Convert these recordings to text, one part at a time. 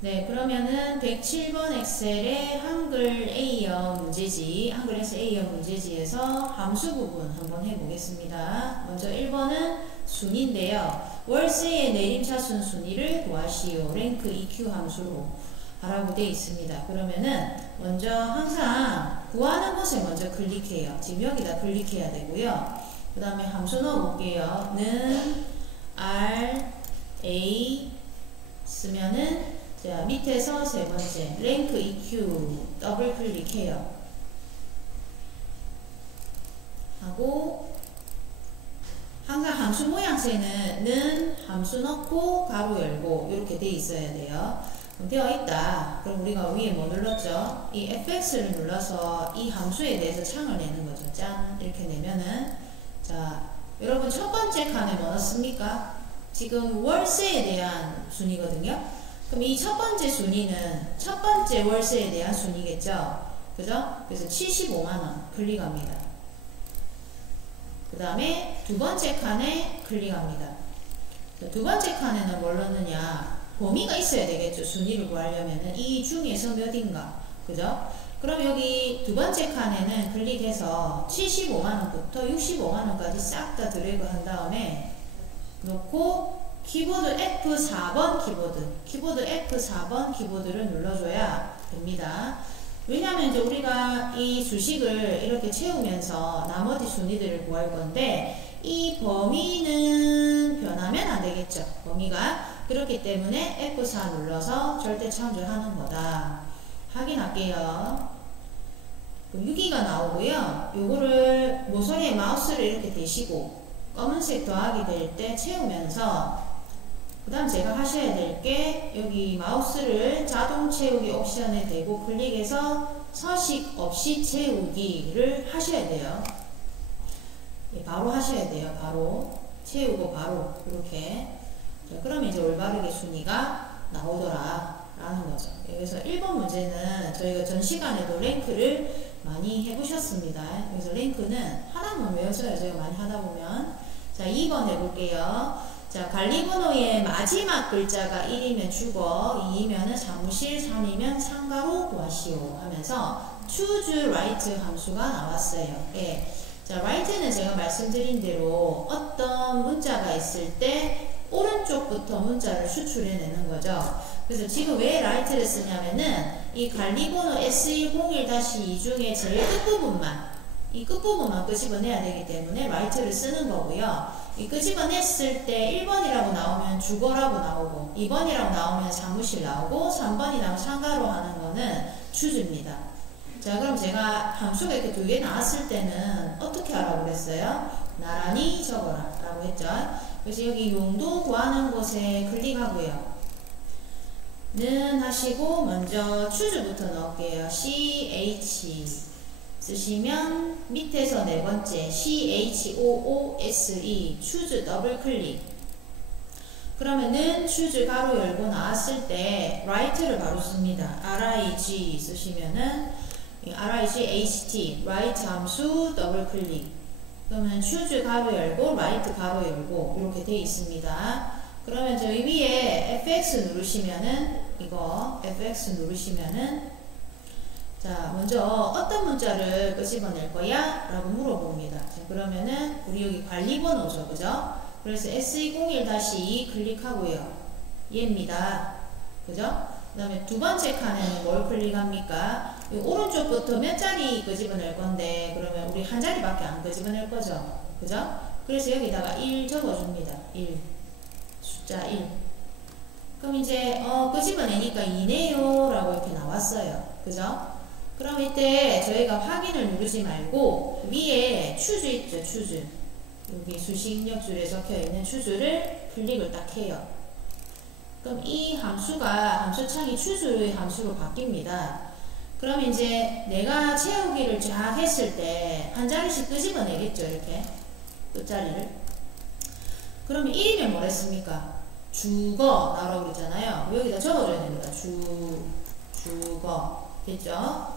네, 그러면은 107번 엑셀의 한글 A형 문제지, 한글에서 A형 문제지에서 함수 부분 한번 해보겠습니다. 먼저 1번은 순위인데요. 월세의 내림차순 순위를 구하시오. 랭크 EQ 함수로 하라고 되어 있습니다. 그러면은 먼저 항상 구하는 곳에 먼저 클릭해요. 지금 여기다 클릭해야 되고요. 그 다음에 함수 넣어볼게요. 는 R, A 쓰면은 자, 밑에서 세 번째 랭크 EQ 더블 클릭해요. 하고 항상 함수 모양새는 는 함수 넣고 가로 열고 이렇게 돼 있어야 돼요. 되어 있다. 그럼 우리가 위에 뭐 눌렀죠? 이 fx를 눌러서 이 함수에 대해서 창을 내는 거죠. 짠 이렇게 내면은 자 여러분 첫 번째 칸에 뭐 넣습니까? 지금 월세에 대한 순위거든요. 그럼 이 첫 번째 순위는 첫 번째 월세에 대한 순위겠죠? 그죠? 그래서 75만원 클릭합니다. 그 다음에 두 번째 칸에 클릭합니다. 두 번째 칸에는 뭘 넣느냐? 범위가 있어야 되겠죠. 순위를 구하려면은 이 중에서 몇인가? 그죠? 그럼 여기 두 번째 칸에는 클릭해서 75만원부터 65만원까지 싹 다 드래그 한 다음에 놓고 키보드 F4번 키보드 F4번 키보드를 눌러줘야 됩니다. 왜냐하면 이제 우리가 이 수식을 이렇게 채우면서 나머지 순위들을 구할 건데 이 범위는 변하면 안 되겠죠. 범위가. 그렇기 때문에 F4 눌러서 절대 참조하는 거다. 확인할게요. 6기가 나오고요. 요거를 모서리에 마우스를 이렇게 대시고 검은색 더하기 될 때 채우면서 그 다음 제가 하셔야 될 게 여기 마우스를 자동 채우기 옵션에 대고 클릭해서 서식 없이 채우기를 하셔야 돼요. 바로 하셔야 돼요. 바로 채우고 바로 이렇게. 자, 그러면 이제 올바르게 순위가 나오더라 라는 거죠. 그래서 1번 문제는 저희가 전 시간에도 랭크를 많이 해보셨습니다. 그래서 랭크는 하나만 외워져요. 저희가 많이 하다 보면. 자, 2번 해볼게요. 자, 관리번호의 마지막 글자가 1이면 주거, 2이면 사무실, 3이면 상가로 구하시오 하면서 choose right 함수가 나왔어요. 예. 자, right는 제가 말씀드린 대로 어떤 문자가 있을 때 오른쪽부터 문자를 추출해내는 거죠. 그래서 지금 왜 right를 쓰냐면은 이 관리번호 S101-2 중에 제일 끝부분만 이 끝부분만 끄집어내야 되기 때문에 right를 쓰는 거고요. 이 끄집어냈을 때 1번이라고 나오면 주거라고 나오고 2번이라고 나오면 사무실 나오고 3번이 나오면 상가로 하는 거는 choose입니다. 자, 그럼 제가 함수가 이렇게 두 개 나왔을 때는 어떻게 하라고 그랬어요? 나란히 적어라 라고 했죠. 그래서 여기 용도 구하는 곳에 클릭하고요. 는 하시고 먼저 choose부터 넣을게요. CH 쓰시면 밑에서 네 번째 CHOOSE choose 더블 클릭. 그러면은 choose 가로 열고 나왔을 때 right를 바로 씁니다. RIG 쓰시면은 RIGHT right 함수 더블 클릭. 그러면 choose 가로 열고 right 가로 열고 이렇게 되어 있습니다. 그러면 저희 위에 FX 누르시면은 이거 FX 누르시면은 자, 먼저 어떤 문자를 끄집어낼 거야? 라고 물어봅니다. 자, 그러면은 우리 여기 관리번호죠. 그죠? 그래서 S201-2 클릭하고요. 얘입니다. 그죠? 그 다음에 두 번째 칸에는 뭘 클릭합니까? 오른쪽부터 몇 자리 끄집어낼 건데 그러면 우리 한 자리밖에 안 끄집어낼 거죠. 그죠? 그래서 여기다가 1 적어줍니다. 1 숫자 1 그럼 이제 끄집어내니까 2네요 라고 이렇게 나왔어요. 그죠? 그럼 이때 저희가 확인을 누르지 말고 위에 choose 있죠. choose 여기 수식력줄에 적혀있는 choose를 클릭을 딱 해요. 그럼 이 함수가 함수창이 choose의 함수로 바뀝니다. 그럼 이제 내가 채우기를 쫙 했을 때 한 자리씩 끄집어내겠죠. 이렇게 끝자리를. 그러면 1이면 뭐랬습니까? 주거 나오라고 그랬잖아요. 여기다 적어줘야 됩니다. 주거 됐죠?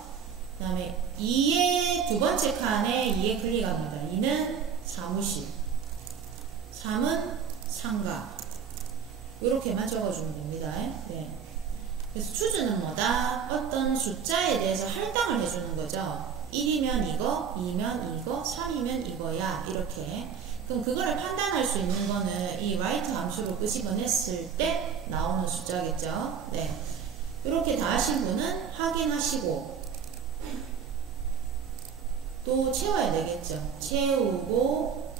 그 다음에 2의 두 번째 칸에 2에 클릭합니다. 2는 사무실, 3은 상가. 이렇게만 적어주면 됩니다. 네. 그래서 추주는 뭐다? 어떤 숫자에 대해서 할당을 해주는 거죠. 1이면 이거, 2면 이거, 3이면 이거야. 이렇게. 그럼 그거를 판단할 수 있는 거는 이 write 함수로 끄집어냈을 때 나오는 숫자겠죠. 네. 이렇게 다 하신 분은 확인하시고 또 채워야 되겠죠. 채우고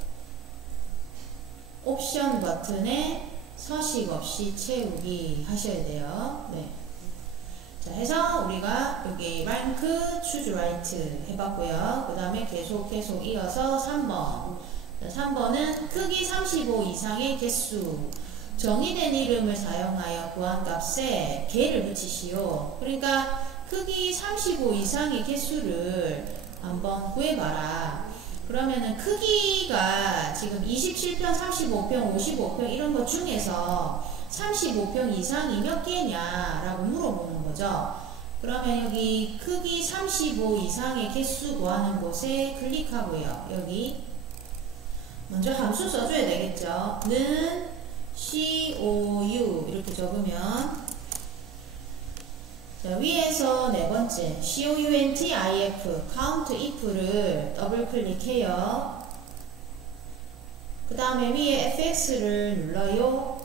옵션 버튼에 서식 없이 채우기 하셔야 돼요. 네. 자, 해서 우리가 여기 rank, choose right 해봤고요. 그 다음에 계속 이어서 3번. 자, 3번은 크기 35 이상의 개수. 정의된 이름을 사용하여 구한 값에 개를 붙이시오. 그러니까 크기 35 이상의 개수를 한번 구해봐라. 그러면은 크기가 지금 27평, 35평, 55평 이런 것 중에서 35평 이상이 몇 개냐 라고 물어보는 거죠. 그러면 여기 크기 35 이상의 개수 구하는 곳에 클릭하고요. 여기 먼저 함수 써줘야 되겠죠. 는 COU 이렇게 적으면 자, 위에서 네 번째 COUNT-IF count if를 더블 클릭해요. 그 다음에 위에 fx를 눌러요.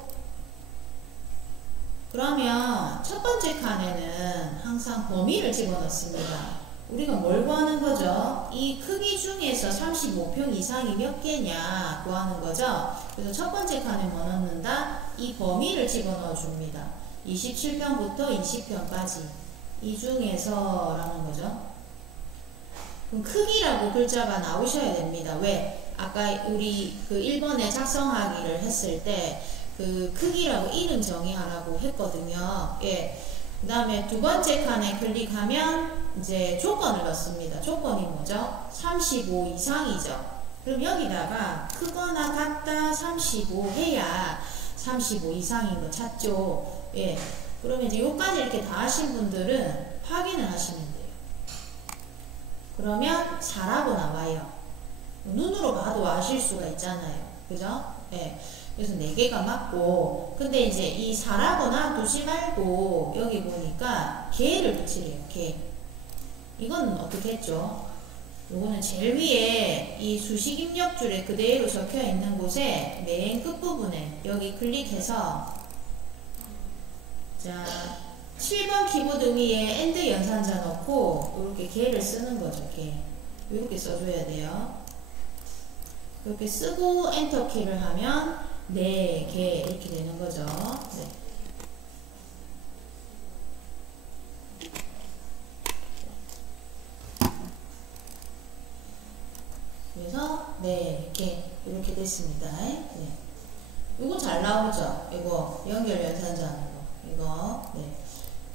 그러면 첫 번째 칸에는 항상 범위를 집어넣습니다. 우리가 뭘 구하는 거죠? 이 크기 중에서 35평 이상이 몇 개냐 구하는 거죠. 그래서 첫 번째 칸에 뭐 넣는다? 이 범위를 집어넣어 줍니다. 27평부터 20평까지 이 중에서 라는 거죠. 그럼 크기라고 글자가 나오셔야 됩니다. 왜? 아까 우리 그 1번에 작성하기를 했을 때 그 크기라고 이름 정의하라고 했거든요. 예. 그 다음에 두 번째 칸에 클릭하면 이제 조건을 넣습니다. 조건이 뭐죠? 35 이상이죠. 그럼 여기다가 크거나 같다 35 해야 35 이상인 거 찾죠. 예. 그러면 이제 요까지 이렇게 다 하신 분들은 확인을 하시면 돼요. 그러면 4라고 나와요. 눈으로 봐도 아실 수가 있잖아요. 그죠? 예. 그래서 4개가 맞고, 근데 이제 이 4라거나 두지 말고, 여기 보니까 개를 붙이래요. 개. 이건 어떻게 했죠? 요거는 제일 위에 이 수식 입력줄에 그대로 적혀 있는 곳에 맨 끝부분에 여기 클릭해서 자 7번 키보드 위에 AND 연산자 넣고 이렇게 개를 쓰는 거죠. 개. 이렇게 써줘야 돼요. 이렇게 쓰고 엔터 키를 하면 4개 이렇게 되는 거죠. 네. 그래서 4개 이렇게 됐습니다. 네. 이거 잘 나오죠? 이거 연결 연산자는 거. 이거. 네.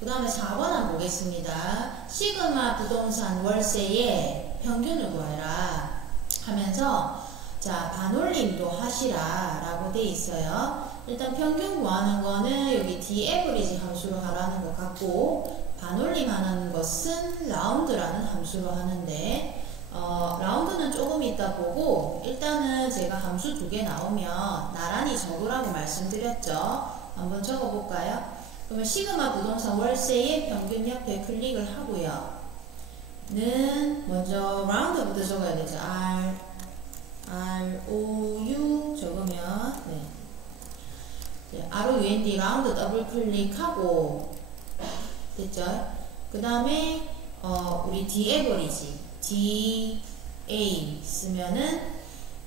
그 다음에 4번 한번 보겠습니다. 시그마 부동산 월세의 평균을 구해라 하면서 자, 반올림도 하시라 라고 돼 있어요. 일단 평균 구하는 거는 여기 dAverage 함수로 하라는 것 같고, 반올림 하는 것은 라운드라는 함수로 하는데, 라운드는 조금 이따 보고, 일단은 제가 함수 2개 나오면 나란히 적으라고 말씀드렸죠. 한번 적어볼까요? 그러면 시그마 부동산 월세의 평균 옆에 클릭을 하고요. 는 먼저 라운드부터 적어야 되죠. ROU 적으면 네. ROUND 라운드 더블 클릭하고 됐죠? 그 다음에 우리 dAverage DA 쓰면은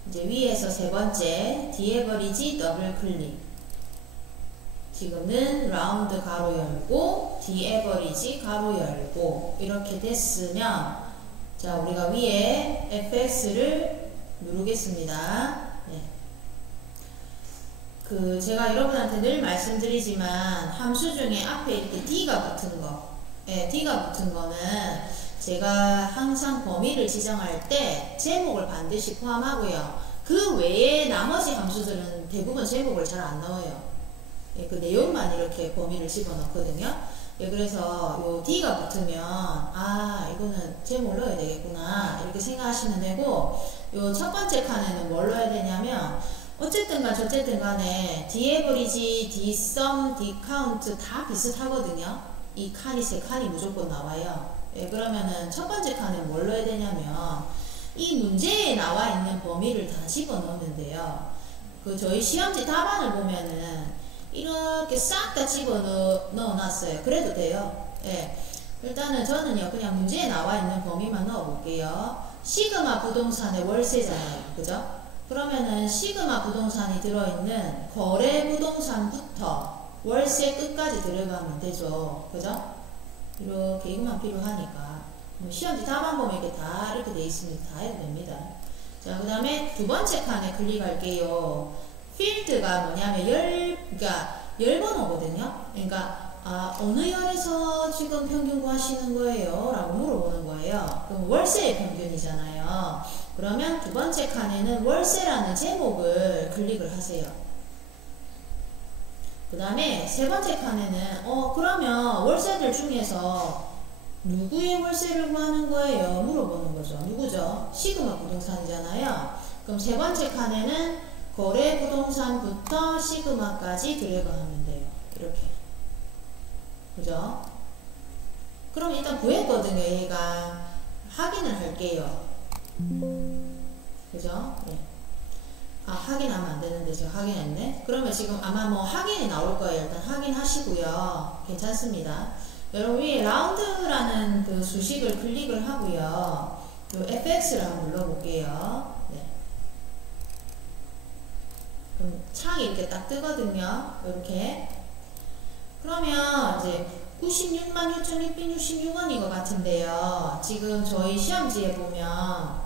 이제 위에서 세 번째 dAverage 더블 클릭 지금은 라운드 가로 열고 dAverage 가로 열고 이렇게 됐으면 자 우리가 위에 fx를 누르겠습니다. 네. 제가 여러분한테 늘 말씀드리지만 함수 중에 앞에 이렇게 D가 붙은 거, 네, D가 붙은 거는 제가 항상 범위를 지정할 때 제목을 반드시 포함하고요. 그 외에 나머지 함수들은 대부분 제목을 잘 안 넣어요. 네, 그 내용만 이렇게 범위를 집어넣거든요. 예, 그래서 요 D가 붙으면 이거는 제목을 넣어야 되겠구나 이렇게 생각하시면 되고, 요 첫 번째 칸에는 뭘 넣어야 되냐면 어쨌든 간 저쨌든 간에 dAverage, dsum, dcount 다 비슷하거든요. 이 칸이 세 칸이 무조건 나와요. 예, 그러면은 첫 번째 칸에 뭘 넣어야 되냐면 이 문제에 나와 있는 범위를 다 집어넣으면 돼요. 그 저희 시험지 답안을 보면은 이렇게 싹 다 넣어놨어요. 그래도 돼요. 예. 일단은 저는요 그냥 문제에 나와 있는 범위만 넣어볼게요. 시그마 부동산의 월세잖아요. 그죠? 그러면은 시그마 부동산이 들어있는 거래 부동산부터 월세 끝까지 들어가면 되죠. 그죠? 이렇게 이것만 필요하니까 시험지 답안 보면 이렇게 다 이렇게 돼 있으니까 다 해도 됩니다. 자, 그 다음에 두 번째 칸에 클릭할게요. 필드가 뭐냐면 그러니까 열번호거든요. 그러니까 어느 열에서 지금 평균 구하시는 거예요? 라고 물어보는 거예요. 그럼 월세의 평균이잖아요. 그러면 두 번째 칸에는 월세라는 제목을 클릭을 하세요. 그 다음에 세 번째 칸에는 그러면 월세들 중에서 누구의 월세를 구하는 거예요? 물어보는 거죠. 누구죠? 시그마 부동산이잖아요. 그럼 세 번째 칸에는 거래 부동산부터 시그마까지 들어가면 돼요. 이렇게. 그죠? 그럼 일단 구했거든요. 얘가 확인을 할게요. 그죠? 네. 확인하면 안 되는데 제가 확인했네. 그러면 지금 아마 뭐 확인이 나올 거예요. 일단 확인하시고요. 괜찮습니다. 여러분 위에 라운드라는 그 수식을 클릭을 하고요. 요 fx를 한번 눌러볼게요. 네. 그럼 창이 이렇게 딱 뜨거든요. 이렇게. 그러면 이제 966,666원인 것 같은데요. 지금 저희 시험지에 보면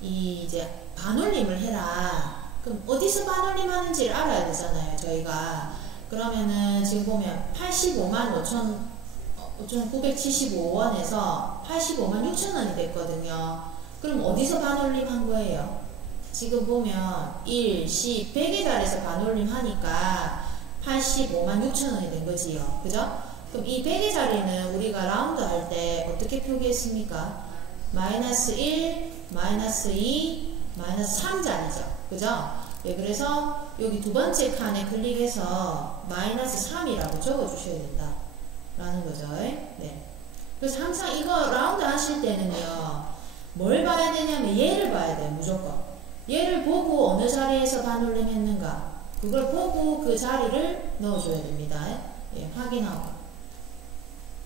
이제 반올림을 해라. 그럼 어디서 반올림 하는지를 알아야 되잖아요. 저희가. 그러면은 지금 보면 855,975원에서 856,000원이 됐거든요. 그럼 어디서 반올림 한 거예요? 지금 보면 1, 10, 100에 달해서 반올림 하니까 856,000원이 된 거지요. 그죠? 그럼 이 100의 자리는 우리가 라운드 할 때 어떻게 표기했습니까? 마이너스 1, 마이너스 2, 마이너스 3자리죠. 그죠? 네, 그래서 여기 두 번째 칸에 클릭해서 마이너스 3이라고 적어주셔야 된다. 라는 거죠. 네. 그래서 항상 이거 라운드 하실 때는요, 뭘 봐야 되냐면 얘를 봐야 돼요. 무조건. 얘를 보고 어느 자리에서 반올림 했는가. 그걸 보고 그 자리를 넣어줘야 됩니다. 예, 확인하고.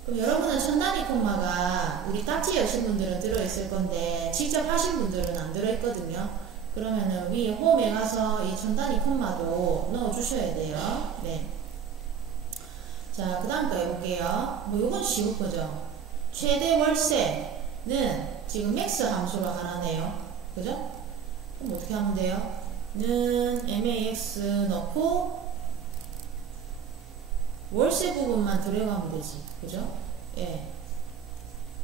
그럼 여러분은 천 단위 콤마가 우리 딱지 여신 분들은 들어있을 건데 직접 하신 분들은 안 들어있거든요. 그러면은 위에 홈에 가서 이 천 단위 콤마도 넣어주셔야 돼요. 네. 자, 그 다음 거 해볼게요. 뭐 요건 쉬울 거죠. 최대 월세는 지금 맥스 함수로 하나네요. 그죠? 그럼 어떻게 하면 돼요? 는 max 넣고 월세 부분만 들어가면 되지. 그죠? 예.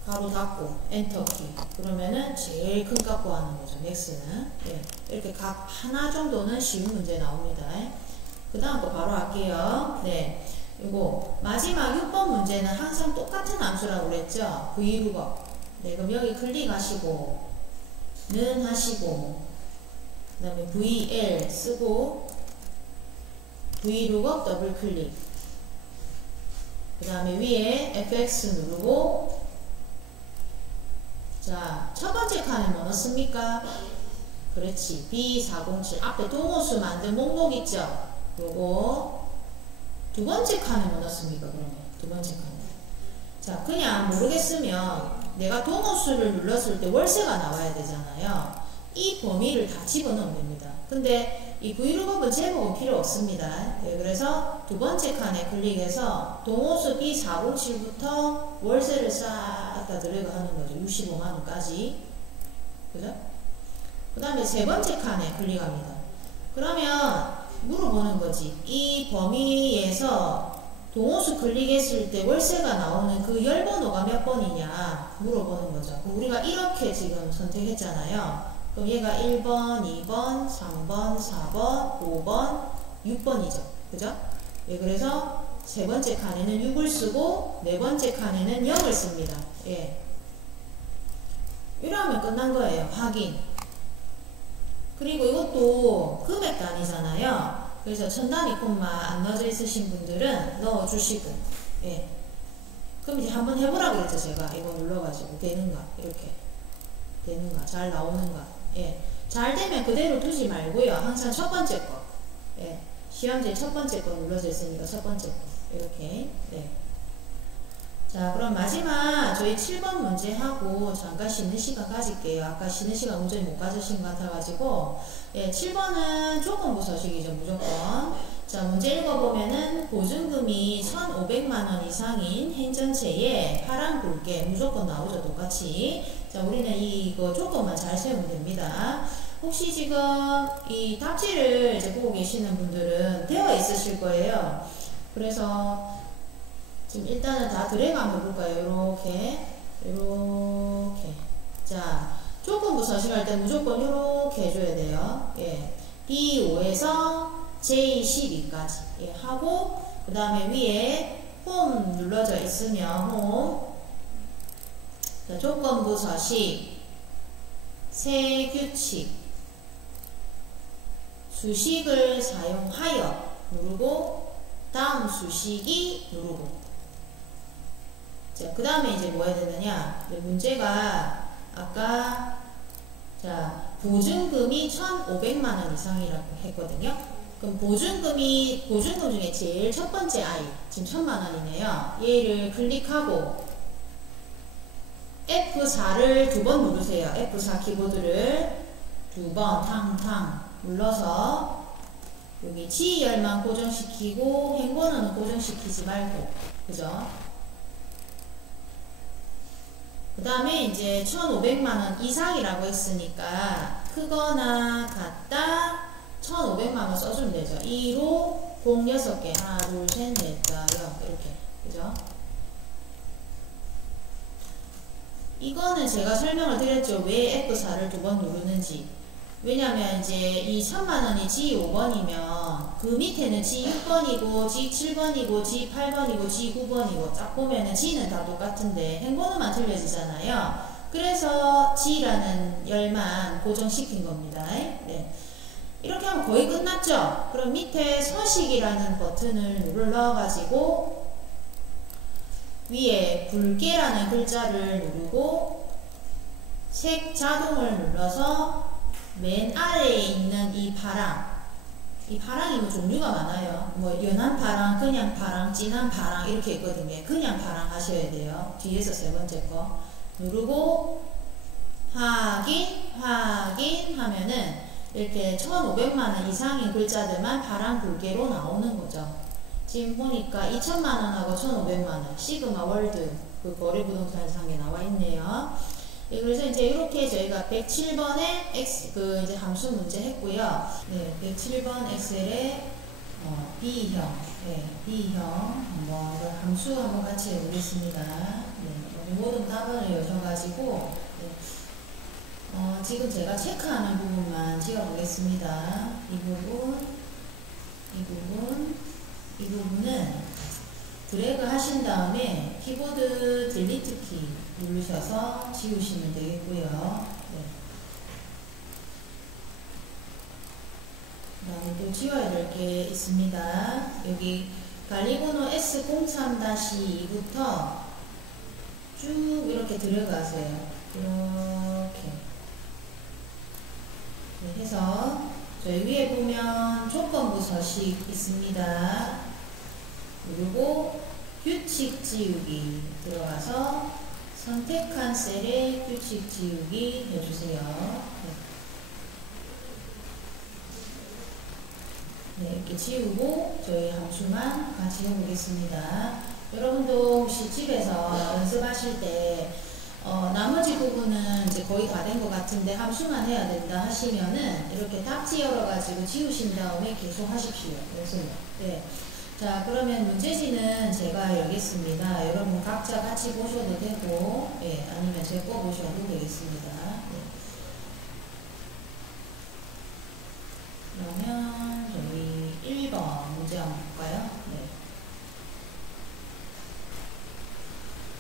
가로 닫고 엔터 키. 그러면은 제일 큰 값 구하는 거죠. 맥스는. 예. 이렇게 각 하나 정도는 쉬운 문제 나옵니다. 그 다음 거 바로 할게요. 네. 이거 마지막 6번 문제는 항상 똑같은 함수라고 그랬죠. vlookup. 네. 그럼 여기 클릭하시고 는 하시고 그 다음에 VL 쓰고 VLOOKUP 더블 클릭. 그 다음에 위에 FX 누르고. 자, 첫 번째 칸에 뭐 넣습니까? 그렇지. B407 앞에 동호수 만든 목록 있죠? 요거 두 번째 칸에 뭐 넣습니까? 그러면 두 번째 칸에. 자, 그냥 모르겠으면 내가 동호수를 눌렀을 때 월세가 나와야 되잖아요. 이 범위를 다 집어넣으면 됩니다. 근데 이 vlookup은 제목은 필요 없습니다. 예, 그래서 두 번째 칸에 클릭해서 동호수 B407부터 월세를 싹 다 들어가 하는 거죠. 65만원까지. 그죠? 그 다음에 세 번째 칸에 클릭합니다. 그러면 물어보는 거지. 이 범위에서 동호수 클릭했을 때 월세가 나오는 그 열번호가 몇 번이냐 물어보는 거죠. 우리가 이렇게 지금 선택했잖아요. 그럼 얘가 1번, 2번, 3번, 4번, 5번, 6번이죠. 그죠? 예, 그래서 세 번째 칸에는 6을 쓰고 네 번째 칸에는 0을 씁니다. 예. 이러면 끝난 거예요. 확인. 그리고 이것도 금액 단위잖아요. 그래서 천 단위 콤마 안 넣어져 있으신 분들은 넣어주시고. 예. 그럼 이제 한번 해보라고 그랬죠. 제가 이거 눌러가지고 되는가 이렇게 되는가 잘 나오는가. 예, 잘 되면 그대로 두지 말고요. 항상 첫 번째 거. 예, 시험지 첫 번째 거 눌러져 있으니까 첫 번째 거 이렇게. 네. 자, 그럼 마지막 저희 7번 문제 하고 잠깐 쉬는 시간 가질게요. 아까 쉬는 시간 온전히 못 가지신 것 같아가지고. 예, 7번은 조건부 서식이죠, 무조건. 자, 문제 읽어보면은 보증금이 1,500만원 이상인 행전체에 파란 굵게 무조건 나오죠, 똑같이. 자, 우리는 이거 조건만 잘 세우면 됩니다. 혹시 지금 이 답지를 이제 보고 계시는 분들은 되어 있으실 거예요. 그래서 지금 일단은 다 드래그 한번 해볼까요? 요렇게. 자, 조건부 서식할 때 무조건 요렇게 해줘야 돼요. 예. B5에서 J12까지. 예, 하고, 그 다음에 위에 홈 눌러져 있으면 홈. 자, 조건부 서식. 새 규칙. 수식을 사용하여 누르고, 다음 수식이 누르고. 자, 그 다음에 이제 뭐 해야 되느냐. 문제가 아까 자, 보증금이 1,500만원 이상이라고 했거든요. 그럼 보증금 중에 제일 첫 번째 아이, 지금 1,000만원이네요. 얘를 클릭하고 F4를 두 번 누르세요. F4 키보드를 두 번 탕탕 눌러서 여기 지열만 고정시키고 행번호는 고정시키지 말고, 그죠? 그 다음에 이제 1,500만원 이상이라고 했으니까 크거나 같다 1,500만원 써주면 되죠. 2로 06개 하나 둘 셋 넷 다 여 이렇게, 그죠? 이거는 제가 설명을 드렸죠. 왜 F4를 두 번 누르는지. 왜냐면 이제 이 1,000만원이 G5번이면 그 밑에는 G6번이고 G7번이고 G8번이고 G9번이고 딱 보면은 G는 다 똑같은데 행번호만 틀려지잖아요. 그래서 G라는 열만 고정시킨 겁니다. 네. 이렇게 하면 거의 끝났죠. 그럼 밑에 서식이라는 버튼을 눌러가지고 위에 굵게라는 글자를 누르고 색 자동을 눌러서 맨 아래에 있는 이 파랑이 뭐 종류가 많아요. 뭐 연한 파랑, 그냥 파랑, 진한 파랑 이렇게 있거든요. 그냥 파랑 하셔야 돼요. 뒤에서 세 번째 거 누르고 확인 하면은 이렇게 1,500만원 이상인 글자들만 파랑 굵게로 나오는 거죠. 지금 보니까 2,000만원하고 1,500만원 시그마 월드 그 거래부동산상에 나와 있네요. 네, 그래서 이제 이렇게 저희가 107번에 X, 이제 함수 문제 했고요. 네, 107번 엑셀의 B형, 네, B형 한번 함수 한번 같이 해보겠습니다. 네, 모든 답안을 여셔가지고, 네, 지금 제가 체크하는 부분만 찍어보겠습니다. 이 부분은 드래그 하신 다음에 키보드 딜리트 키 누르셔서 지우시면 되겠고요. 네. 그 다음에 또 지워야 될 게 있습니다. 여기 관리번호 S03-2부터 쭉 이렇게 들어가세요. 이렇게. 네, 해서 저희 위에 보면 조건부 서식 있습니다. 그리고 규칙 지우기 들어가서 선택한 셀에 규칙 지우기 해주세요. 네, 이렇게 지우고 저희 함수만 같이 해보겠습니다. 여러분도 혹시 집에서 연습하실 때 나머지 부분은 이제 거의 다 된 것 같은데 함수만 해야 된다 하시면은 이렇게 답지 열어가지고 지우신 다음에 계속 하십시오. 연습을. 네. 자, 그러면 문제지는 제가 열겠습니다. 여러분 각자 같이 보셔도 되고, 예, 아니면 제 거 보셔도 되겠습니다. 네. 그러면 저희 1번 문제 한번 볼까요?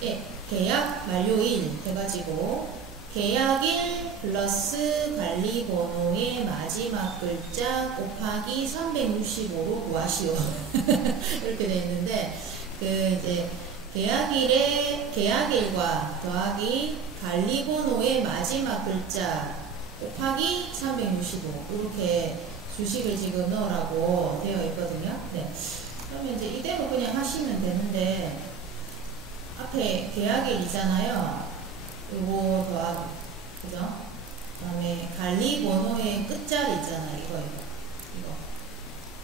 네. 예, 계약 만료일 해가지고 계약일 플러스 관리번호의 마지막 글자 곱하기 365로 구하시오. 이렇게 되어 있는데, 이제 계약일과 더하기 관리번호의 마지막 글자 곱하기 365 이렇게 주식을 지금 넣으라고 되어 있거든요. 네. 그러면 이제 이대로 그냥 하시면 되는데 앞에 계약일이잖아요. 요거 더하기 그죠? 그 다음에 관리번호의 끝자리 있잖아요.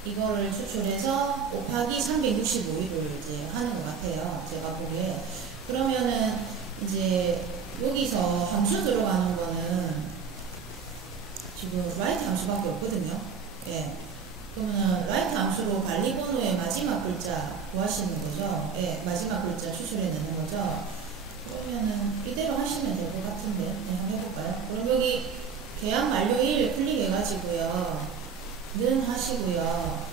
이거를 추출해서 곱하기 365일을 이제 하는 것 같아요. 제가 보기에. 그러면은 이제 여기서 함수 들어가는 거는 지금 write 함수밖에 없거든요. 예. 그러면 write 함수로 관리번호의 마지막 글자 구하시는 거죠. 예. 마지막 글자 추출해내는 거죠. 그러면은 이대로 하시면 될 것 같은데. 네, 한번 해볼까요? 그럼 여기 계약 만료일 클릭해가지고요. 는 하시고요.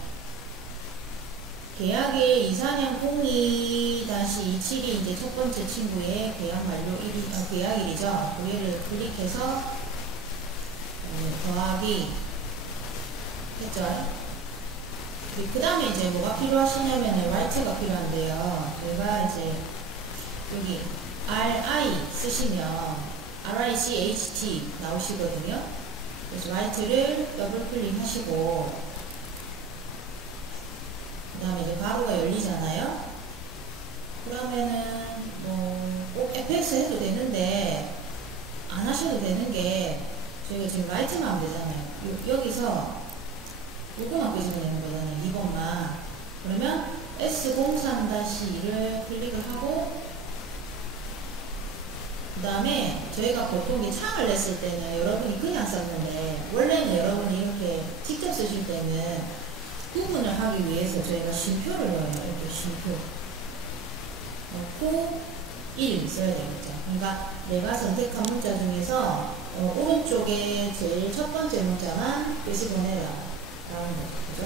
계약일 2402-27이 이제 첫 번째 친구의 계약 만료일, 계약일이죠. 얘를 클릭해서 더하기 했죠. 그 다음에 이제 뭐가 필요하시냐면은 write가 필요한데요. 제가 이제 여기 RI 쓰시면 RICHT 나오시거든요. 그래서 write를 더블 클릭하시고 그 다음에 이제 가로가 열리잖아요. 그러면은 꼭 fx 해도 되는데 안 하셔도 되는 게 저희가 지금 write만 하면 되잖아요. 여기서 요거만 끄시면 되는 거잖아요. 이것만. 그러면 S03-2를 클릭을 하고 그 다음에 저희가 보통 이 창을 냈을 때는 여러분이 그냥 썼는데 원래는 여러분이 이렇게 직접 쓰실 때는 구분을 하기 위해서 저희가 쉼표를 넣어요. 이렇게 쉼표 넣고 1 써야 되겠죠. 그러니까 내가 선택한 문자 중에서 오른쪽에 제일 첫 번째 문자만 끄집어내라 라는 거죠. 그죠?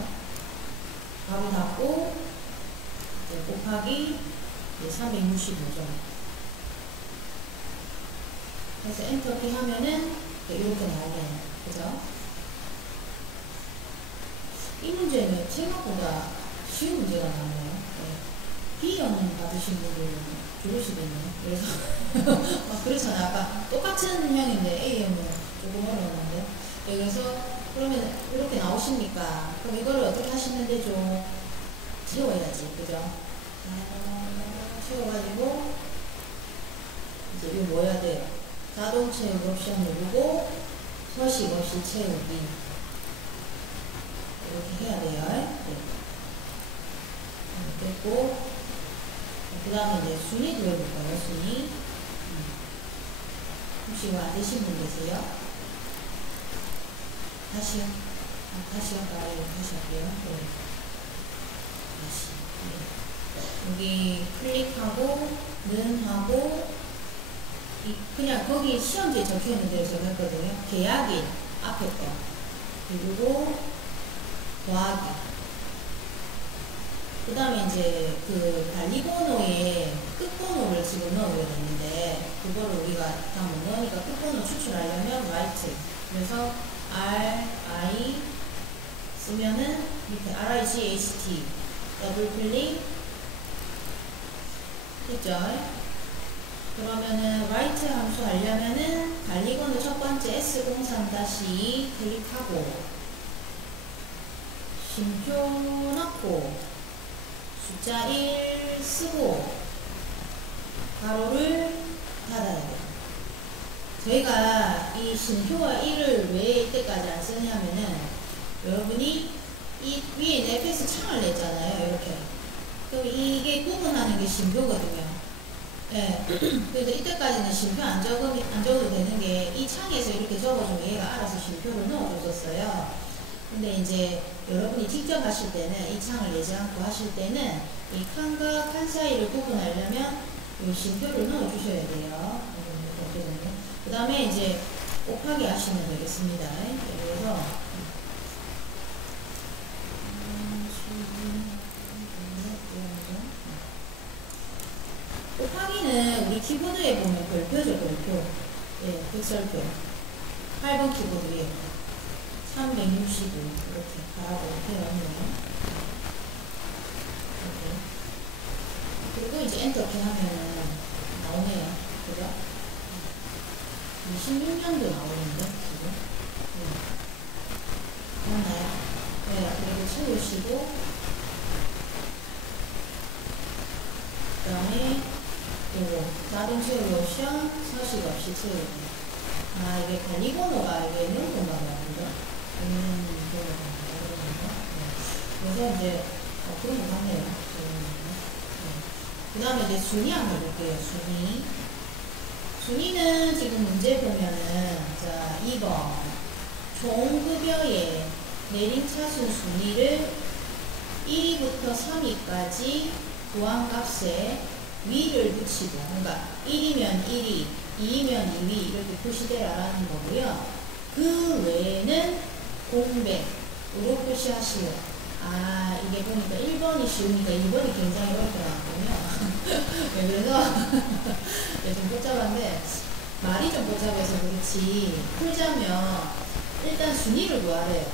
바로 닫고 이제 곱하기 365죠. 그래서 엔터키 하면은 이렇게 나오네요. 그죠? 이 문제는 생각보다 쉬운 문제가 나오네요. 네. B형 받으신 분들은 줄으시겠네요. 그래서 그렇잖아요. 아까 똑같은 형인데 A형은 조금 어려웠는데. 네, 그래서 그러면 이렇게 나오십니까? 그럼 이거를 어떻게 하시는데 좀 채워야지. 그죠? 채워가지고 이제 이거 뭐 해야 돼요? 자동 채우기 옵션 누르고 서식 없이 채우기 이렇게 해야 돼요. 네. 됐고 그 다음에 이제 순위 구해볼까요? 순위 혹시 이거 안 되신 분 계세요? 다시요? 다시 할까요? 다시 할게요. 네. 다시 네. 여기 클릭하고 는 하고 그냥 거기 시험지에 적혀있는 대로 적었거든요. 계약일 앞에 거 그리고 더하기 그 다음에 이제 그 관리번호에 끝번호를 지금 넣어야 되는데 그거를 우리가 다 못 넣으니까 끝번호 추출하려면 write 그래서 RI 쓰면은 밑에 RICHT 더블 클릭 됐죠? 그러면은 write 함수 하려면은 관리번호 첫 번째 S03-2 클릭하고 쉼표 넣고 숫자 1 쓰고 가로를 닫아야 돼요. 저희가 이 쉼표와 1을 왜 이때까지 안 쓰냐면은 여러분이 이 위에 fx 창을 냈잖아요. 이렇게. 그럼 이게 구분하는 게 쉼표거든요. 네. 그래서 이때까지는 쉼표 안 적어도 되는 게 이 창에서 이렇게 적어주면 얘가 알아서 쉼표를 넣어줬었어요. 근데 이제 여러분이 직접 하실 때는 이 창을 내지 않고 하실 때는 이 칸과 칸 사이를 구분하려면 이 쉼표를 넣어주셔야 돼요. 그 다음에 이제 곱하기 하시면 되겠습니다. 그래서 곱하기는 우리 키보드에 보면 별표죠, 별표. 예, 백설표. 8번 키보드 위에 365 이렇게 가라고 되어 있네요. 이렇게. 이거 이제 엔터 키 하면은 나오네요. 그죠? 26년도 나오는데, 지금. 맞나요? 네, 그리고 채우시고, 그 다음에, 요거, 다른 채울 옵션, 서식 없이 채우기. 아, 이게 관리번호가 이게 있는 건가 봐요. 그죠? 있는 번호가. 네. 그래서 이제, 그런 거 같네요. 그 다음에 이제 순위 한번 볼게요. 순위. 순위는 지금 문제 보면은, 자, 2번. 총급여의 내림차순 순위를 1위부터 3위까지 구한 값에 위를 붙이고, 그러니까 1이면 1위, 2이면 2위 이렇게 표시되라라는 거고요. 그 외에는 공백으로 표시하시오. 아, 이게 보니까 1번이 쉬우니까 2번이 굉장히 어렵게 나왔군요. 네, 그래서 네, 좀 복잡한데 말이 좀 복잡해서 그렇지 풀자면 일단 순위를 구하래요.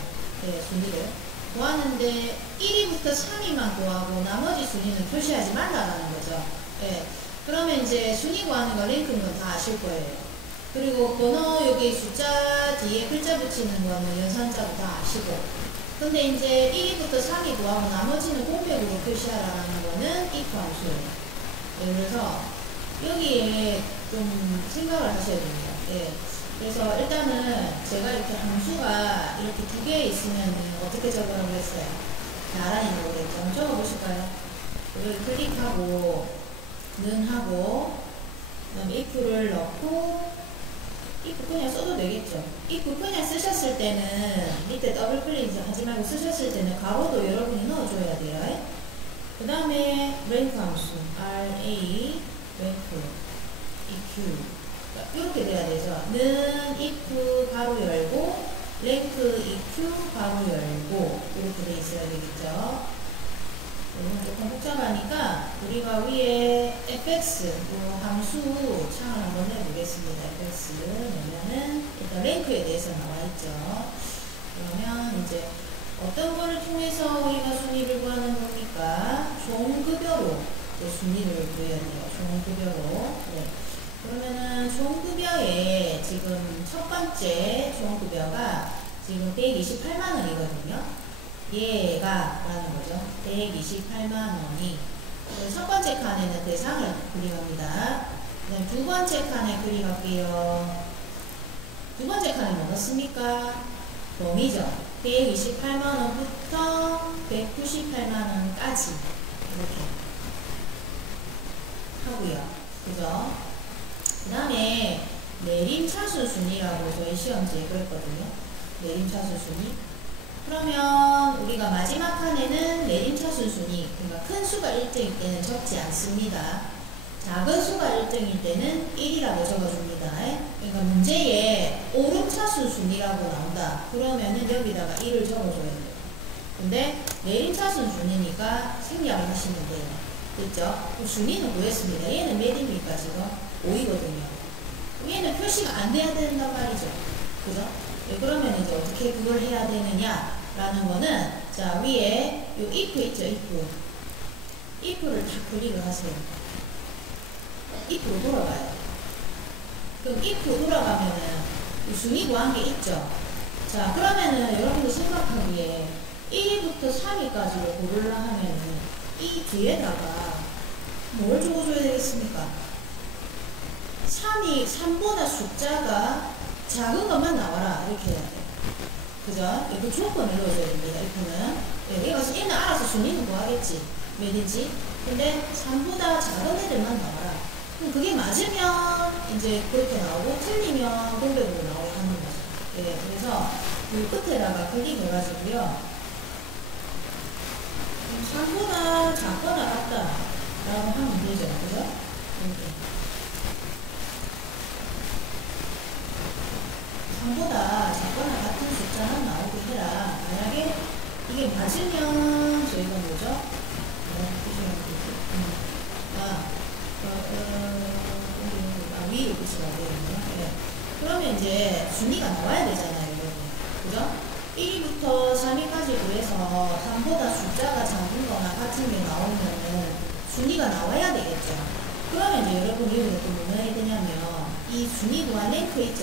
네, 순위를 구하는데 1위부터 3위만 구하고 나머지 순위는 표시하지 말라라는 거죠. 네, 그러면 이제 순위 구하는 거 랭크인 건 다 아실 거예요. 그리고 번호 여기 숫자 뒤에 글자 붙이는 거는 연산자도 다 아시고, 근데 이제 1위부터 3위 구하고 나머지는 공백으로 표시하라는 거는 if 함수예요. 네, 그래서 여기에 좀 생각을 하셔야 됩니다. 네, 그래서 일단은 제가 이렇게 함수가 이렇게 두 개 있으면 어떻게 적으라고 했어요? 나란히 적으랬죠. 한번 적어보실까요? 여기 클릭하고 는 하고 그 다음에 if를 넣고 if 그냥 써도 되겠죠. if 그냥 쓰셨을 때는 밑에 더블 클릭 하지 말고 쓰셨을 때는 가로도 여러분이 넣어줘야 돼요. 그 다음에 랭크 함수 RA 랭크 EQ 이렇게 돼야 되죠. 는 if 가로 열고 랭크 EQ 가로 열고 이렇게 돼 있어야 되겠죠. 이건 조금 복잡하니까 우리가 위에 fx 요 함수 창을 한번 해보겠습니다. fx 내면은 일단 랭크에 대해서 나와 있죠. 그러면 이제 어떤 거를 통해서 우리가 순위를 구하는 겁니까? 총급여로 순위를 구해야 돼요. 총급여로. 네. 그러면은 총급여에 지금 첫 번째 총급여가 지금 128만 원이거든요. 얘가 라는 거죠. 128만 원이 첫 번째 칸에는 대상을 클릭합니다. 그다음 두 번째 칸에 클릭할게요. 두 번째 칸에 뭐 넣습니까? 범위죠. 128만 원부터 198만 원까지 이렇게 하고요. 그죠? 그 다음에 내림차순 순위라고 저희 시험지에 그랬거든요. 내림차순 순위. 그러면 우리가 마지막 칸에는 내림차순 순위, 그러니까 큰 수가 1등일 때는 적지 않습니다. 작은 수가 1등일 때는 1이라고 적어줍니다. 그러니까 문제에 오름차순 순위라고 나온다. 그러면은 여기다가 1을 적어줘야 돼요. 근데 내림차순 순위니까 생략을 하시면 돼요. 됐죠? 그럼 순위는 구했습니다. 얘는 몇입니까 지금? 5이거든요. 얘는 표시가 안 돼야 된단 말이죠. 그죠? 네, 그러면 이제 어떻게 그걸 해야 되느냐라는 거는 자 위에 요 if 있죠, if를 다 클릭을 하세요. if로 돌아가요. 그럼 if로 돌아가면은 이 순위 구한 게 있죠. 자 그러면은 여러분들 생각하기에 1위부터 3위까지를 고르려 하면은 이 뒤에다가 뭘 적어줘야 되겠습니까? 3보다 숫자가 작은 것만 나와라 이렇게 해야 돼. 그죠? 그 조건을 넣어줘야 됩니다. if는 얘는 알아서 순위는 구하겠지 몇인지. 근데 3보다 작은 애들만 나와라. 그럼 그게 맞으면 이제 그렇게 나오고 틀리면 공백으로 나오고 하는 거죠. 예, 그래서 이 끝에다가 클릭해가지고요 3보다 작거나 같다 라고 하면 되죠. 그죠? 이렇게 3보다 작거나 같은 숫자만 나오게 해라. 만약에 이게 맞으면 저희가 뭐죠? 위를 붙이면 되겠네요. 네. 그러면 이제 순위가 나와야 되잖아요. 여러분. 그죠? 1위부터 3위까지 그래서 3보다 숫자가 작은 거나 같은 게 나오면은 순위가 나와야 되겠죠. 그러면 이제 여러분 여기서 또 뭐 넣어야 되냐면 이 순위 구한 랭크 있죠.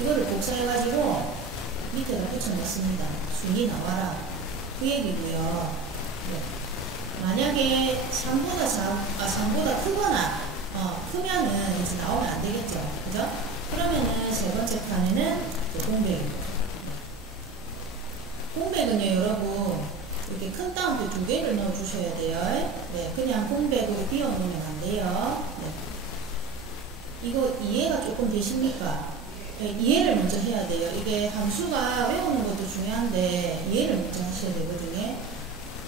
이거를 복사해가지고 밑에다 붙여넣습니다. 순위 나와라. 그 얘기고요. 네. 만약에 3보다 크거나 크면은 이제 나오면 안 되겠죠. 그죠? 그러면은 세 번째 칸에는 공백입니다. 공백은요, 여러분, 이렇게 큰 따옴표 2개를 넣어 주셔야 돼요. 네, 그냥 공백으로 비워 놓으면 안 돼요. 네. 이거 이해가 조금 되십니까? 네, 이해를 먼저 해야 돼요. 이게 함수가 외우는 것도 중요한데 이해를 먼저 하셔야 되거든요.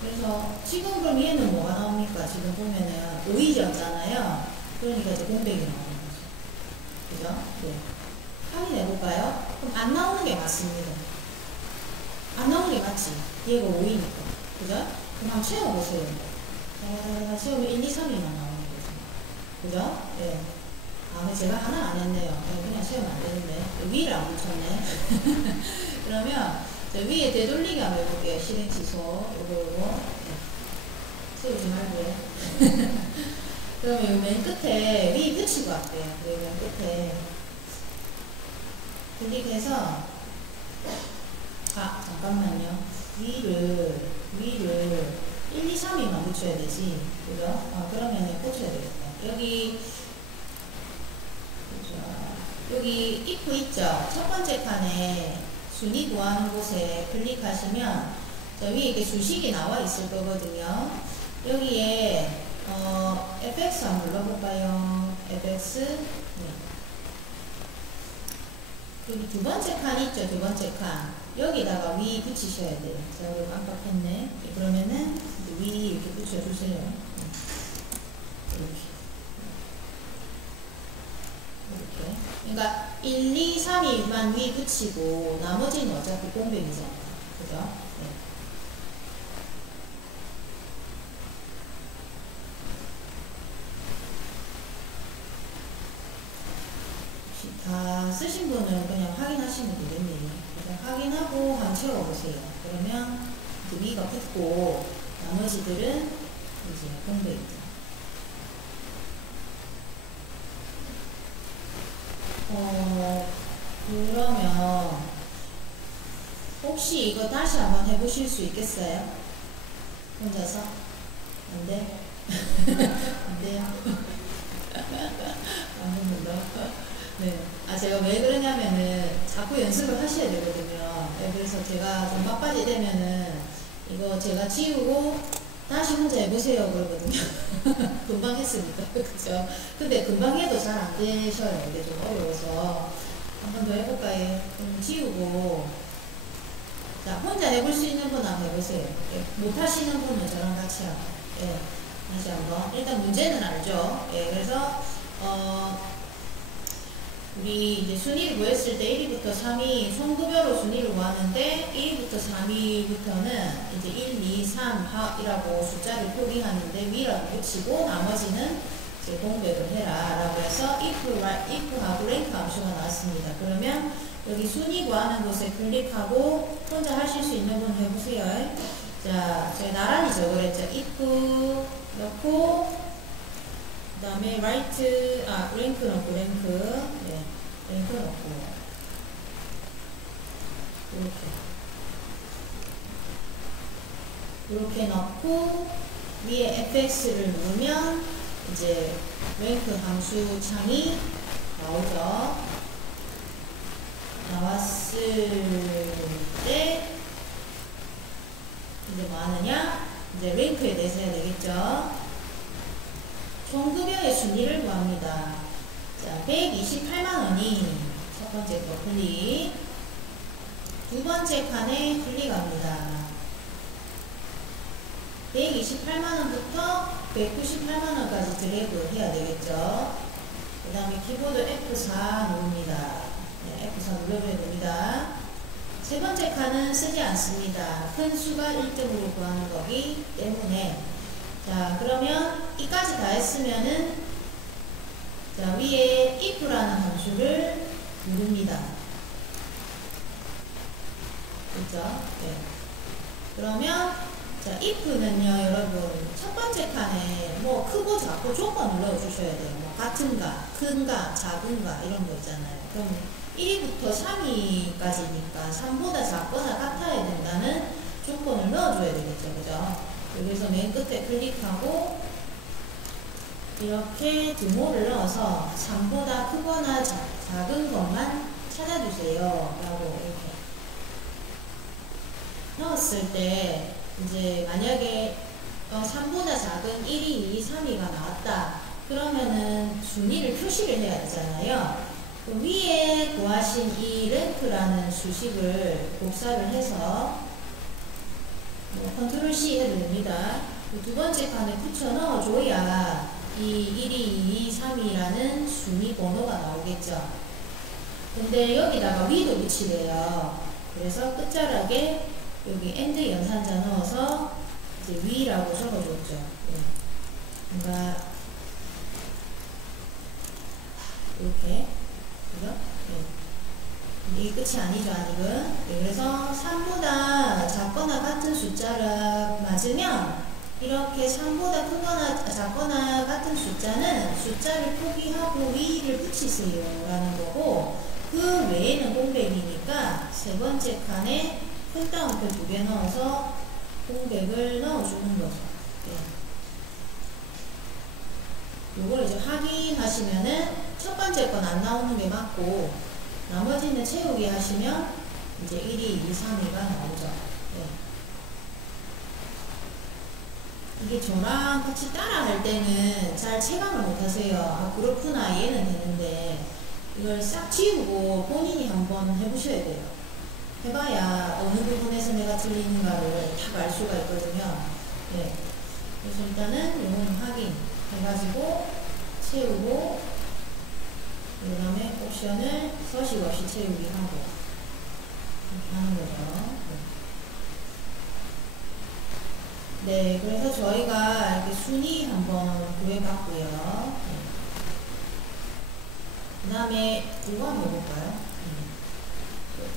그래서 지금 그럼 얘는 뭐가 나옵니까? 지금 보면은 오이졌잖아요. 그러니까 이제 공백이 나오는 거죠. 그죠? 네. 확인해 볼까요? 그럼 안 나오는 게 맞습니다. 안 나오는 게 맞지? 얘가 5이니까. 그죠? 그럼 한번 채워보세요. 채우면 1, 2, 3이만 나오는 거죠. 그죠? 네. 아, 제가 하나 안 했네요. 그냥 채우면 안 되는데. 위를 안 붙였네. 그러면 위에 되돌리기 한번 해볼게요. 실행 취소. 요거. 네. 채우지 말고요. 그러면 여기 맨 끝에 위 붙이고 할게요. 여기 맨 끝에. 클릭해서 잠깐만요. 위를 1, 2, 3이만 붙여야 되지. 그죠? 그러면 꽂혀야 되겠다. 여기 if 있죠? 첫 번째 칸에 순위 구하는 곳에 클릭하시면 저 위에 이렇게 수식이 나와 있을 거거든요. 여기에 fx 한번 눌러볼까요? fx. 네. 여기 두 번째 칸 있죠? 두 번째 칸. 여기다가 위 붙이셔야 돼요. 자, 이거 깜빡했네. 그러면은 위 이렇게 붙여주세요. 이렇게. 그러니까 1, 2, 3위만 위 붙이고 나머지는 어차피 공백이잖아요. 그죠? 네. 다 쓰신 분은 그냥 확인하시면 되겠네요. 그래서 확인하고 한번 채워보세요. 그러면 그 위가 붙고 나머지들은 이제 공백이죠. 그러면 혹시 이거 다시 한번 해보실 수 있겠어요? 혼자서? 안 돼? 안 돼요? 안 됩니다. 네. 제가 왜 그러냐면은 자꾸 연습을 하셔야 되거든요. 네, 그래서 제가 좀 막바지 되면은 이거 제가 지우고 다시 혼자 해보세요 그러거든요. 금방 했으니까. 그쵸? 근데 금방 해도 잘 안 되셔요. 이게 좀 어려워서. 한 번 더 해볼까요? 그럼 지우고. 자, 혼자 해볼 수 있는 분 한번 해보세요. 예, 못 하시는 분은 저랑 같이 하고. 예, 다시 한번. 일단 문제는 알죠? 예, 그래서, 우리 이제 순위를 구했을 때 1위부터 3위 손급여로 순위를 구하는데 1위부터 3위부터는 이제 1, 2, 3이라고 숫자를 표기하는데 위라고 붙이고 나머지는 이제 공백을 해라 라고 해서 if하고 rank 함수가 나왔습니다. 그러면 여기 순위 구하는 곳에 클릭하고 혼자 하실 수 있는 분 해보세요. 자, 제가 나란히 적으랬죠. if 넣고 그 다음에 rank 넣고 네, rank 넣고 이렇게 넣고 위에 fx를 누르면 이제 rank 함수 창이 나오죠. 나왔을 때 이제 뭐 하느냐? 이제 rank에 대해서 해야 되겠죠. 총급여의 순위를 구합니다. 자, 128만원이 첫 번째 거 클릭. 두 번째 칸에 클릭합니다. 128만원부터 198만원까지 드래그 해야 되겠죠. 그 다음에 키보드 F4 누릅니다. 네, F4 눌러줘야 됩니다. 세 번째 칸은 쓰지 않습니다. 큰 수가 1등으로 구하는 거기 때문에. 자, 그러면 이까지 다 했으면은 자, 위에 if라는 함수를 누릅니다. 그렇죠? 네. 그러면 자, if는요, 여러분, 첫 번째 칸에 뭐 크고 작고 조건을 넣어주셔야 돼요. 뭐 같은가, 큰가, 작은가, 이런 거 있잖아요. 그럼 1위부터 3위까지니까 3보다 작거나 같아야 된다는 조건을 넣어줘야 되겠죠. 그죠? 여기서 맨 끝에 클릭하고, 이렇게 드모를 넣어서 3보다 크거나 작은 것만 찾아주세요. 라고 이렇게 넣었을 때, 이제 만약에 3보다 작은 1위, 2위, 3위가 나왔다. 그러면은 순위를 표시를 해야 되잖아요. 그 위에 구하신 이 랭크라는 수식을 복사를 해서 컨트롤 C 해도 됩니다. 두 번째 칸에 붙여 넣어줘야 이 1위, 2위, 3위라는 순위 번호가 나오겠죠. 근데 여기다가 위도 붙이래요. 그래서 끝자락에 여기 엔드 연산자 넣어서 이제 위라고 적어줬죠. 네. 그러니까 이렇게, 그죠? 네. 이게 끝이 아니죠, 아직은. 네, 그래서 3보다 작거나 같은 숫자를 맞으면 이렇게 3보다 크거나 작거나 같은 숫자는 숫자를 포기하고 위를 붙이세요 라는 거고, 그 외에는 공백이니까 세 번째 칸에 큰 따옴표 2개 넣어서 공백을 넣어주는 거죠. 네. 요걸 이제 확인하시면은 첫 번째 건 안 나오는 게 맞고, 나머지는 채우기 하시면 이제 1위, 2위, 3위가 나오죠. 네. 이게 저랑 같이 따라 할 때는 잘 체감을 못 하세요. 아, 그렇구나, 얘는 되는데, 이걸 싹 지우고 본인이 한번 해보셔야 돼요. 해봐야 어느 부분에서 내가 틀리는가를 딱 알 수가 있거든요. 네. 그래서 일단은 이거는 확인해가지고 채우고, 그 다음에 옵션을 서식 없이 채우기 하고 이렇게 하는 거죠. 네, 그래서 저희가 이렇게 순위 한번 구해봤고요. 네. 그 다음에 이거 한번 해볼까요?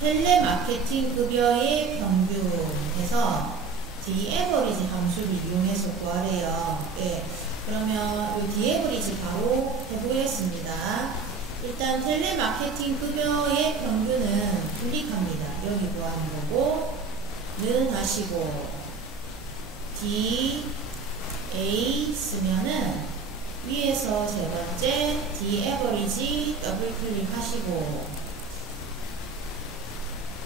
텔레마케팅 급여의 평균에서 디에버리지 함수를 이용해서 구하래요. 네. 그러면 이 디에버리지 바로 해보겠습니다. 일단 텔레마케팅 급여의 평균은 클릭합니다. 여기 구하는 거고, 는 하시고 D, A 쓰면은 위에서 세 번째 디에버리지 더블 클릭하시고,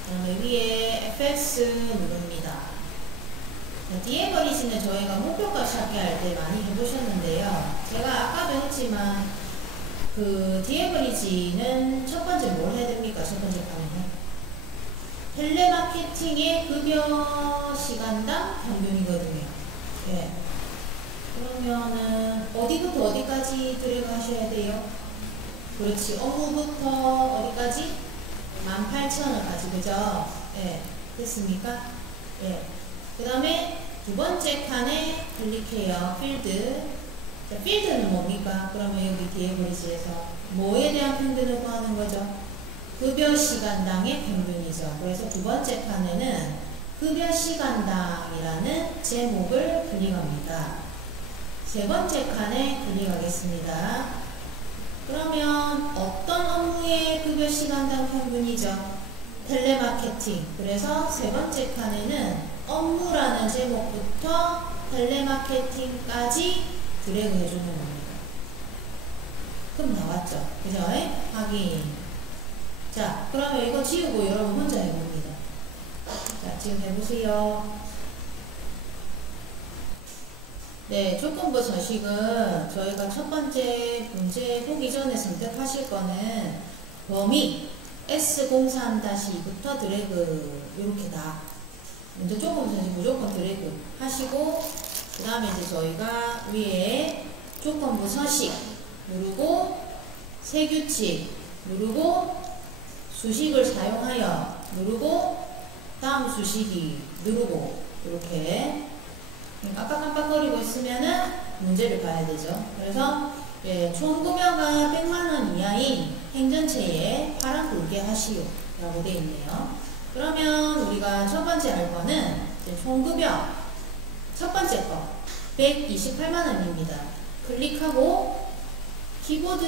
그 다음에 위에 FX 누릅니다. 디에버리지는 저희가 목표값 찾기 할 때 많이 해보셨는데요. 제가 아까도 했지만 그 디에버리지는 첫 번째 뭘 해야 됩니까? 첫 번째 칸은 텔레마케팅의 급여 시간당 평균이거든요. 예. 그러면은 어디부터 어디까지 들어가셔야 돼요? 그렇지. 업무부터 어디까지? 18,000원까지, 그죠? 예. 됐습니까? 예. 그 다음에 두 번째 칸에 클릭해요. 필드. 자, 필드는 뭡니까? 그러면 여기 디에버리지에서 뭐에 대한 평균을 구하는 거죠? 급여 시간당의 평균이죠. 그래서 두 번째 칸에는 급여 시간당이라는 제목을 클릭합니다. 세 번째 칸에 클릭하겠습니다. 그러면 어떤 업무의 급여 시간당 평균이죠? 텔레마케팅. 그래서 세 번째 칸에는 업무라는 제목부터 텔레마케팅까지 드래그 해주는 겁니다. 그럼 나왔죠? 그죠? 확인. 자, 그러면 이거 지우고 여러분 혼자 해봅니다. 자, 지금 해보세요. 네, 조건부 서식은 저희가 첫 번째 문제 보기 전에 선택하실 거는 범위 S03-2부터 드래그 이렇게 다 먼저 조건부 서식 무조건 드래그 하시고, 그 다음에 이제 저희가 위에 조건부 서식 누르고 세규칙 누르고 수식을 사용하여 누르고 다음 수식이 누르고 이렇게 깜빡깜빡거리고 있으면은 문제를 봐야 되죠. 그래서 예, 총 급여가 100만원 이하인 행전체에 파란 굵게 하시오 라고 되어 있네요. 그러면 우리가 첫 번째 할 거는 이제 총 급여 첫 번째 거 128만원입니다. 클릭하고 키보드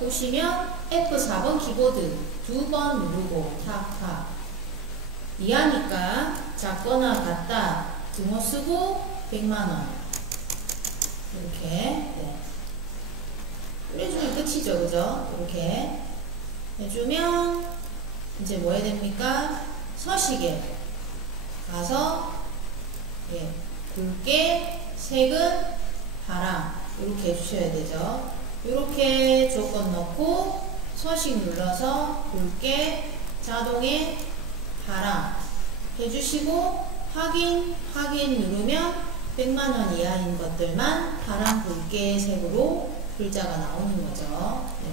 보시면 F4번 키보드 2번 누르고 탁탁 이하니까 작거나 같다 등호 쓰고 100만원 이렇게 네. 해주면 끝이죠. 그죠? 이렇게 해주면 이제 뭐 해야 됩니까? 서식에 가서 예, 굵게 색은 파랑 이렇게 해주셔야 되죠. 이렇게 조건 넣고 서식 눌러서 굵게 자동에 파랑 해주시고 확인 누르면 100만원 이하인 것들만 파랑 굵게 색으로 글자가 나오는 거죠. 네.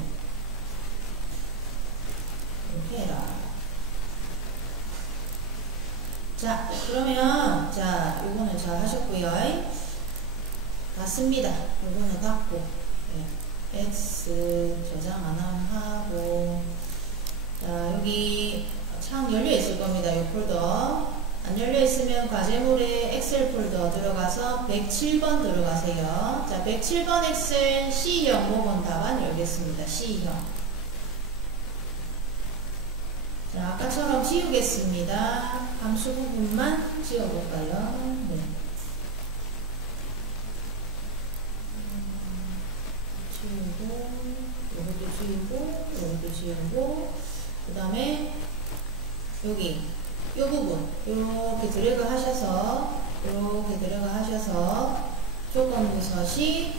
이렇게 해라. 자, 그러면 자, 요거는 잘 하셨고요. 맞습니다. 요거는 닫고 네. X 저장 안 하고 자, 여기 창 열려 있을 겁니다. 요 폴더 안 열려 있으면 과제물에 엑셀 폴더 들어가서 107번 들어가세요. 자, 107번 엑셀 C형 모범 답안 열겠습니다. C형. 자, 아까처럼 지우겠습니다. 함수 부분만 지워볼까요? 네. 지우고, 요것도 지우고, 요것도 지우고, 그 다음에 여기 요 부분 이렇게 드래그 하셔서 조건부 서식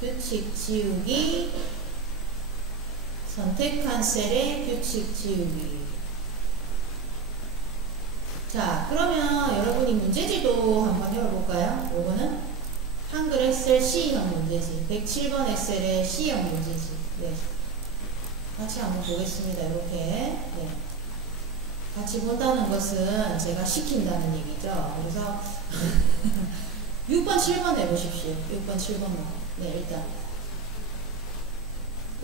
규칙 지우기 선택한 셀의 규칙 지우기. 자, 그러면 여러분이 문제지도 한번 해볼까요? 요거는 한글 엑셀 C형 문제지. 107번 엑셀의 C형 문제지. 네. 같이 한번 보겠습니다. 이렇게. 네. 같이 본다는 것은 제가 시킨다는 얘기죠. 그래서 6번, 7번 해보십시오. 6번, 7번. 네, 일단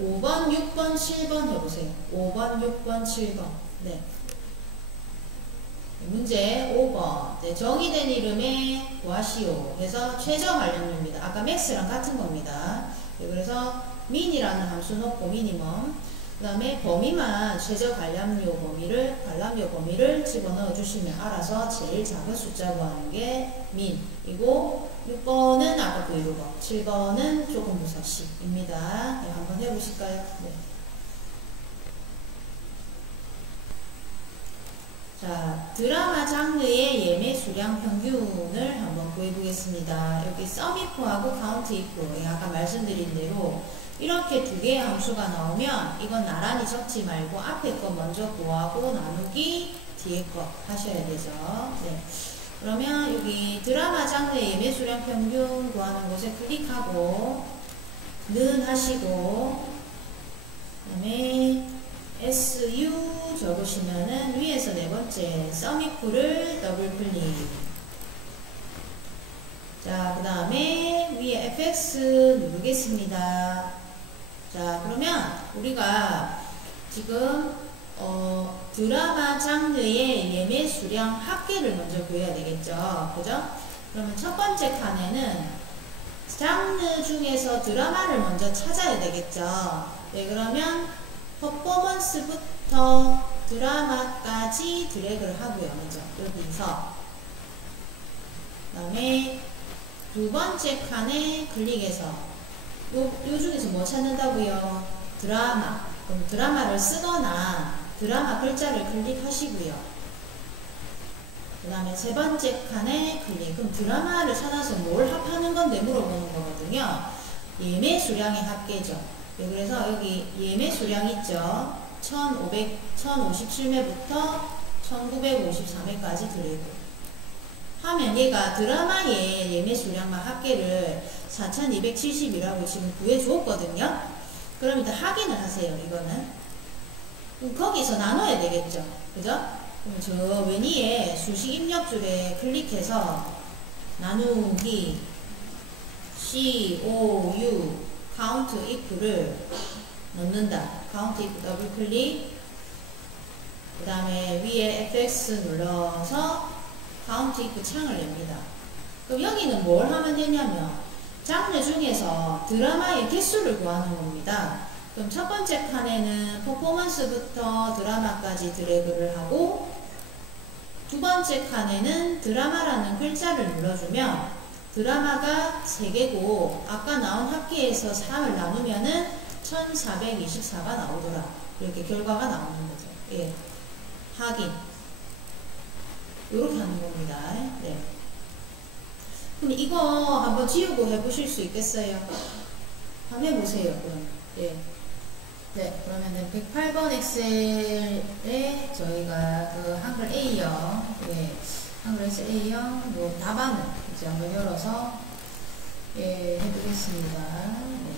5번, 6번, 7번 해보세요. 5번, 6번, 7번. 네. 문제 5번. 네, 정의된 이름에 구하시오. 해서 최저 관련료입니다. 아까 맥스랑 같은 겁니다. 네, 그래서 민이라는 함수 넣고 미니멈. 그 다음에 범위만 최저 관람료 범위를 집어넣어 주시면 알아서 제일 작은 숫자 구하는 게 민이고 6번은 아까 브이로거 7번은 조건부 서식입니다. 네, 한번 해보실까요? 네. 자, 드라마 장르의 예매 수량 평균을 한번 구해보겠습니다. 여기 썸이프하고 카운트 이프 아까 말씀드린 대로 이렇게 두 개의 함수가 나오면 이건 나란히 적지 말고 앞에 거 먼저 구하고 나누기 뒤에 거 하셔야 되죠. 네. 그러면 여기 드라마 장르의 예매 수량 평균 구하는 곳에 클릭하고 는 하시고 그 다음에 SU 적으시면은 위에서 네 번째 썸이프를 더블 클릭. 자, 그 다음에 위에 FX 누르겠습니다. 자, 그러면 우리가 지금 드라마 장르의 예매 수량 합계를 먼저 구해야 되겠죠. 그죠? 그러면 첫 번째 칸에는 장르 중에서 드라마를 먼저 찾아야 되겠죠. 네, 그러면 퍼포먼스부터 드라마까지 드래그를 하고요. 먼저 여기서 그 다음에 두 번째 칸에 클릭해서 요 중에서 뭐 찾는다고요? 드라마. 그럼 드라마를 쓰거나 드라마 글자를 클릭하시고요. 그 다음에 세 번째 칸에 클릭. 그럼 드라마를 찾아서 뭘 합하는 건데 물어보는 거거든요. 예매 수량의 합계죠. 네, 그래서 여기 예매 수량 있죠. 1057매부터 1953매까지 드래그. 하면 얘가 드라마의 예매 수량만 합계를 4270이라고 지금 구해주었거든요. 그럼 일단 확인을 하세요. 이거는. 그럼 거기서 나눠야 되겠죠. 그죠? 그럼 저 왼위에 수식 입력줄에 클릭해서 나누기 COU count if를 넣는다. count if 더블 클릭. 그 다음에 위에 FX 눌러서 카운트 이프 창을 냅니다. 그럼 여기는 뭘 하면 되냐면 장르 중에서 드라마의 개수를 구하는 겁니다. 그럼 첫 번째 칸에는 퍼포먼스부터 드라마까지 드래그를 하고 두 번째 칸에는 드라마라는 글자를 눌러주면 드라마가 3개고 아까 나온 합계에서 3을 나누면은 1424가 나오더라. 이렇게 결과가 나오는 거죠. 예. 확인. 이렇게 하는 겁니다. 네. 그럼 이거 한번 지우고 해보실 수 있겠어요? 한번 해보세요. 그럼. 예. 네, 그러면은 108번 엑셀에 저희가 그 한글 A형, 예, 한글 엑셀 A형 뭐 답안을 이제 한번 열어서 예, 해보겠습니다. 네.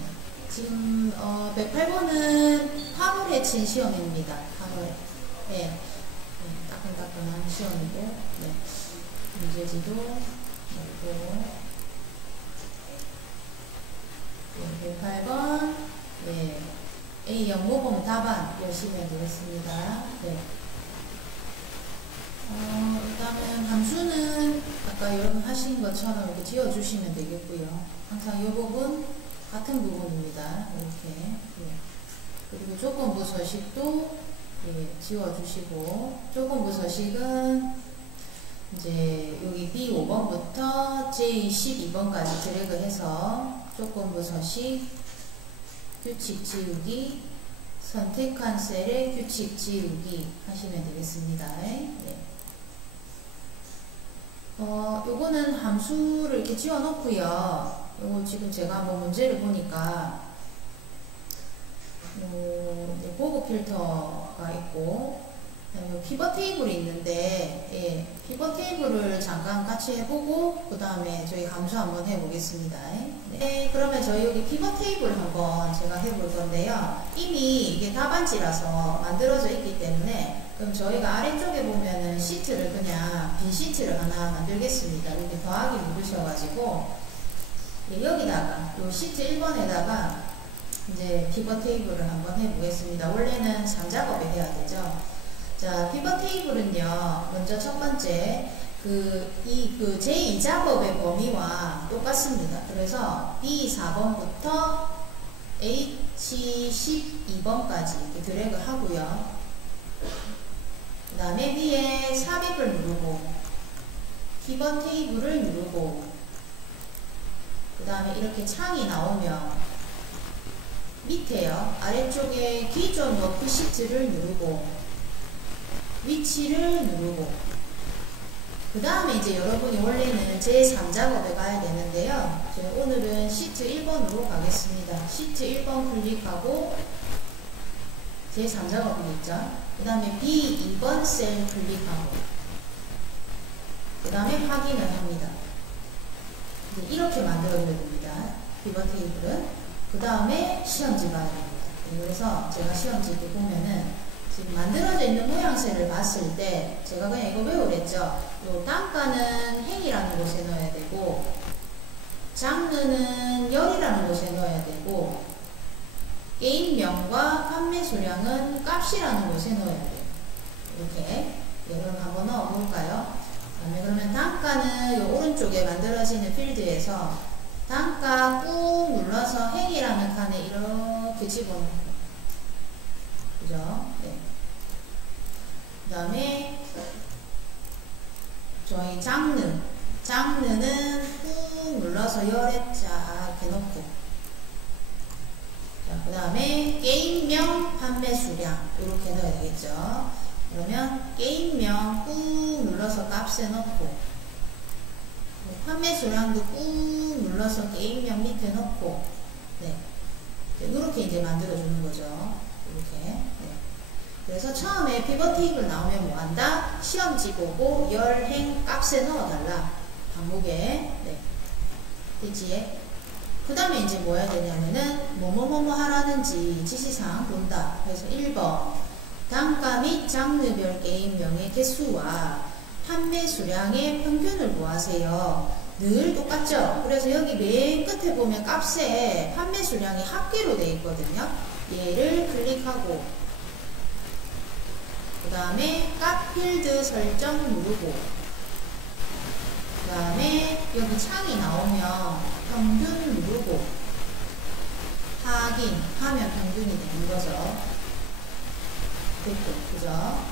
지금 108번은 화물에 친 시험입니다. 화물에. 예, 네, 따끈따끈한 시험이고, 네. 문제지도 그리고 108번, 예. A형 모범 답안 열심히 해보겠습니다. 네. 일단은 함수는 아까 여러분 하신 것처럼 이렇게 지어주시면 되겠고요. 항상 이 부분 같은 부분입니다. 이렇게. 네. 그리고 조건부 서식도 예, 지워주시고 조건부 서식은 이제 여기 B5번부터 J12번까지 드래그해서 조건부 서식 규칙 지우기, 선택한 셀에 규칙 지우기 하시면 되겠습니다. 네. 요거는 함수를 이렇게 지어 놓고요. 요거 지금 제가 한번 문제를 보니까 보고 필터가 있고 피벗 테이블이 있는데 예, 피벗 테이블을 잠깐 같이 해보고 그 다음에 저희 함수 한번 해보겠습니다. 네, 그러면 저희 여기 피벗 테이블 한번 제가 해볼 건데요. 이미 이게 답안지라서 만들어져 있기 때문에 그럼 저희가 아래쪽에 보면은 시트를 그냥 빈 시트를 하나 만들겠습니다. 이렇게 더하기 누르셔가지고 예, 여기다가 요 시트 1번에다가 이제 피벗 테이블을 한번 해보겠습니다. 원래는 3작업을 해야 되죠. 자, 피벗 테이블은요, 먼저 첫 번째, 제2작업의 범위와 똑같습니다. 그래서 B4번부터 H12번까지 드래그 하고요. 그 다음에 B에 삽입을 누르고, 피벗 테이블을 누르고, 그 다음에 이렇게 창이 나오면, 밑에요, 아래쪽에 기존 워크시트를 누르고, 위치를 누르고 그 다음에 이제 여러분이 원래는 제3작업에 가야 되는데요. 오늘은 시트 1번으로 가겠습니다. 시트 1번 클릭하고 제3작업이겠죠. 그 다음에 B2번 셀 클릭하고 그 다음에 확인을 합니다. 이렇게 만들어줘야 됩니다. 피벗 테이블은. 그 다음에 시험지 봐야 됩니다. 그래서 제가 시험지 이렇게 보면은 지금 만들어져 있는 모양새를 봤을 때 제가 그냥 이거 외우랬죠. 요 단가는 행이라는 곳에 넣어야 되고 장르는 열이라는 곳에 넣어야 되고 게임명과 판매 수량은 값이라는 곳에 넣어야 돼요. 이렇게 그럼 한번 넣어볼까요? 그러면 단가는 요 오른쪽에 만들어지는 필드에서 단가 꾹 눌러서 행이라는 칸에 이렇게 집어넣고 그죠? 네. 그 다음에 저희 장르는 꾹 눌러서 열에 쫙 해놓고 그 다음에 게임명 판매 수량 이렇게 넣어야 되겠죠. 그러면 게임명 꾹 눌러서 값에 넣고 판매 수량도 꾹 눌러서 게임명 밑에 넣고 네. 이렇게 이제 만들어주는 거죠. 이렇게. 네. 그래서 처음에 피벗 테이블 나오면 뭐 한다? 시험지 보고 열행 값에 넣어달라. 항목에. 네. 됐지? 그 다음에 이제 뭐 해야 되냐면은 뭐뭐뭐뭐 하라는지 지시사항 본다. 그래서 1번 단가 및 장르별 게임명의 개수와 판매 수량의 평균을 구하세요. 늘 똑같죠? 그래서 여기 맨 끝에 보면 값에 판매 수량이 합계로 되어 있거든요. 얘를 클릭하고 그 다음에 값 필드 설정 누르고 다음에 여기 창이 나오면 평균 누르고 확인하면 평균이 되는 거죠. 됐고, 그죠?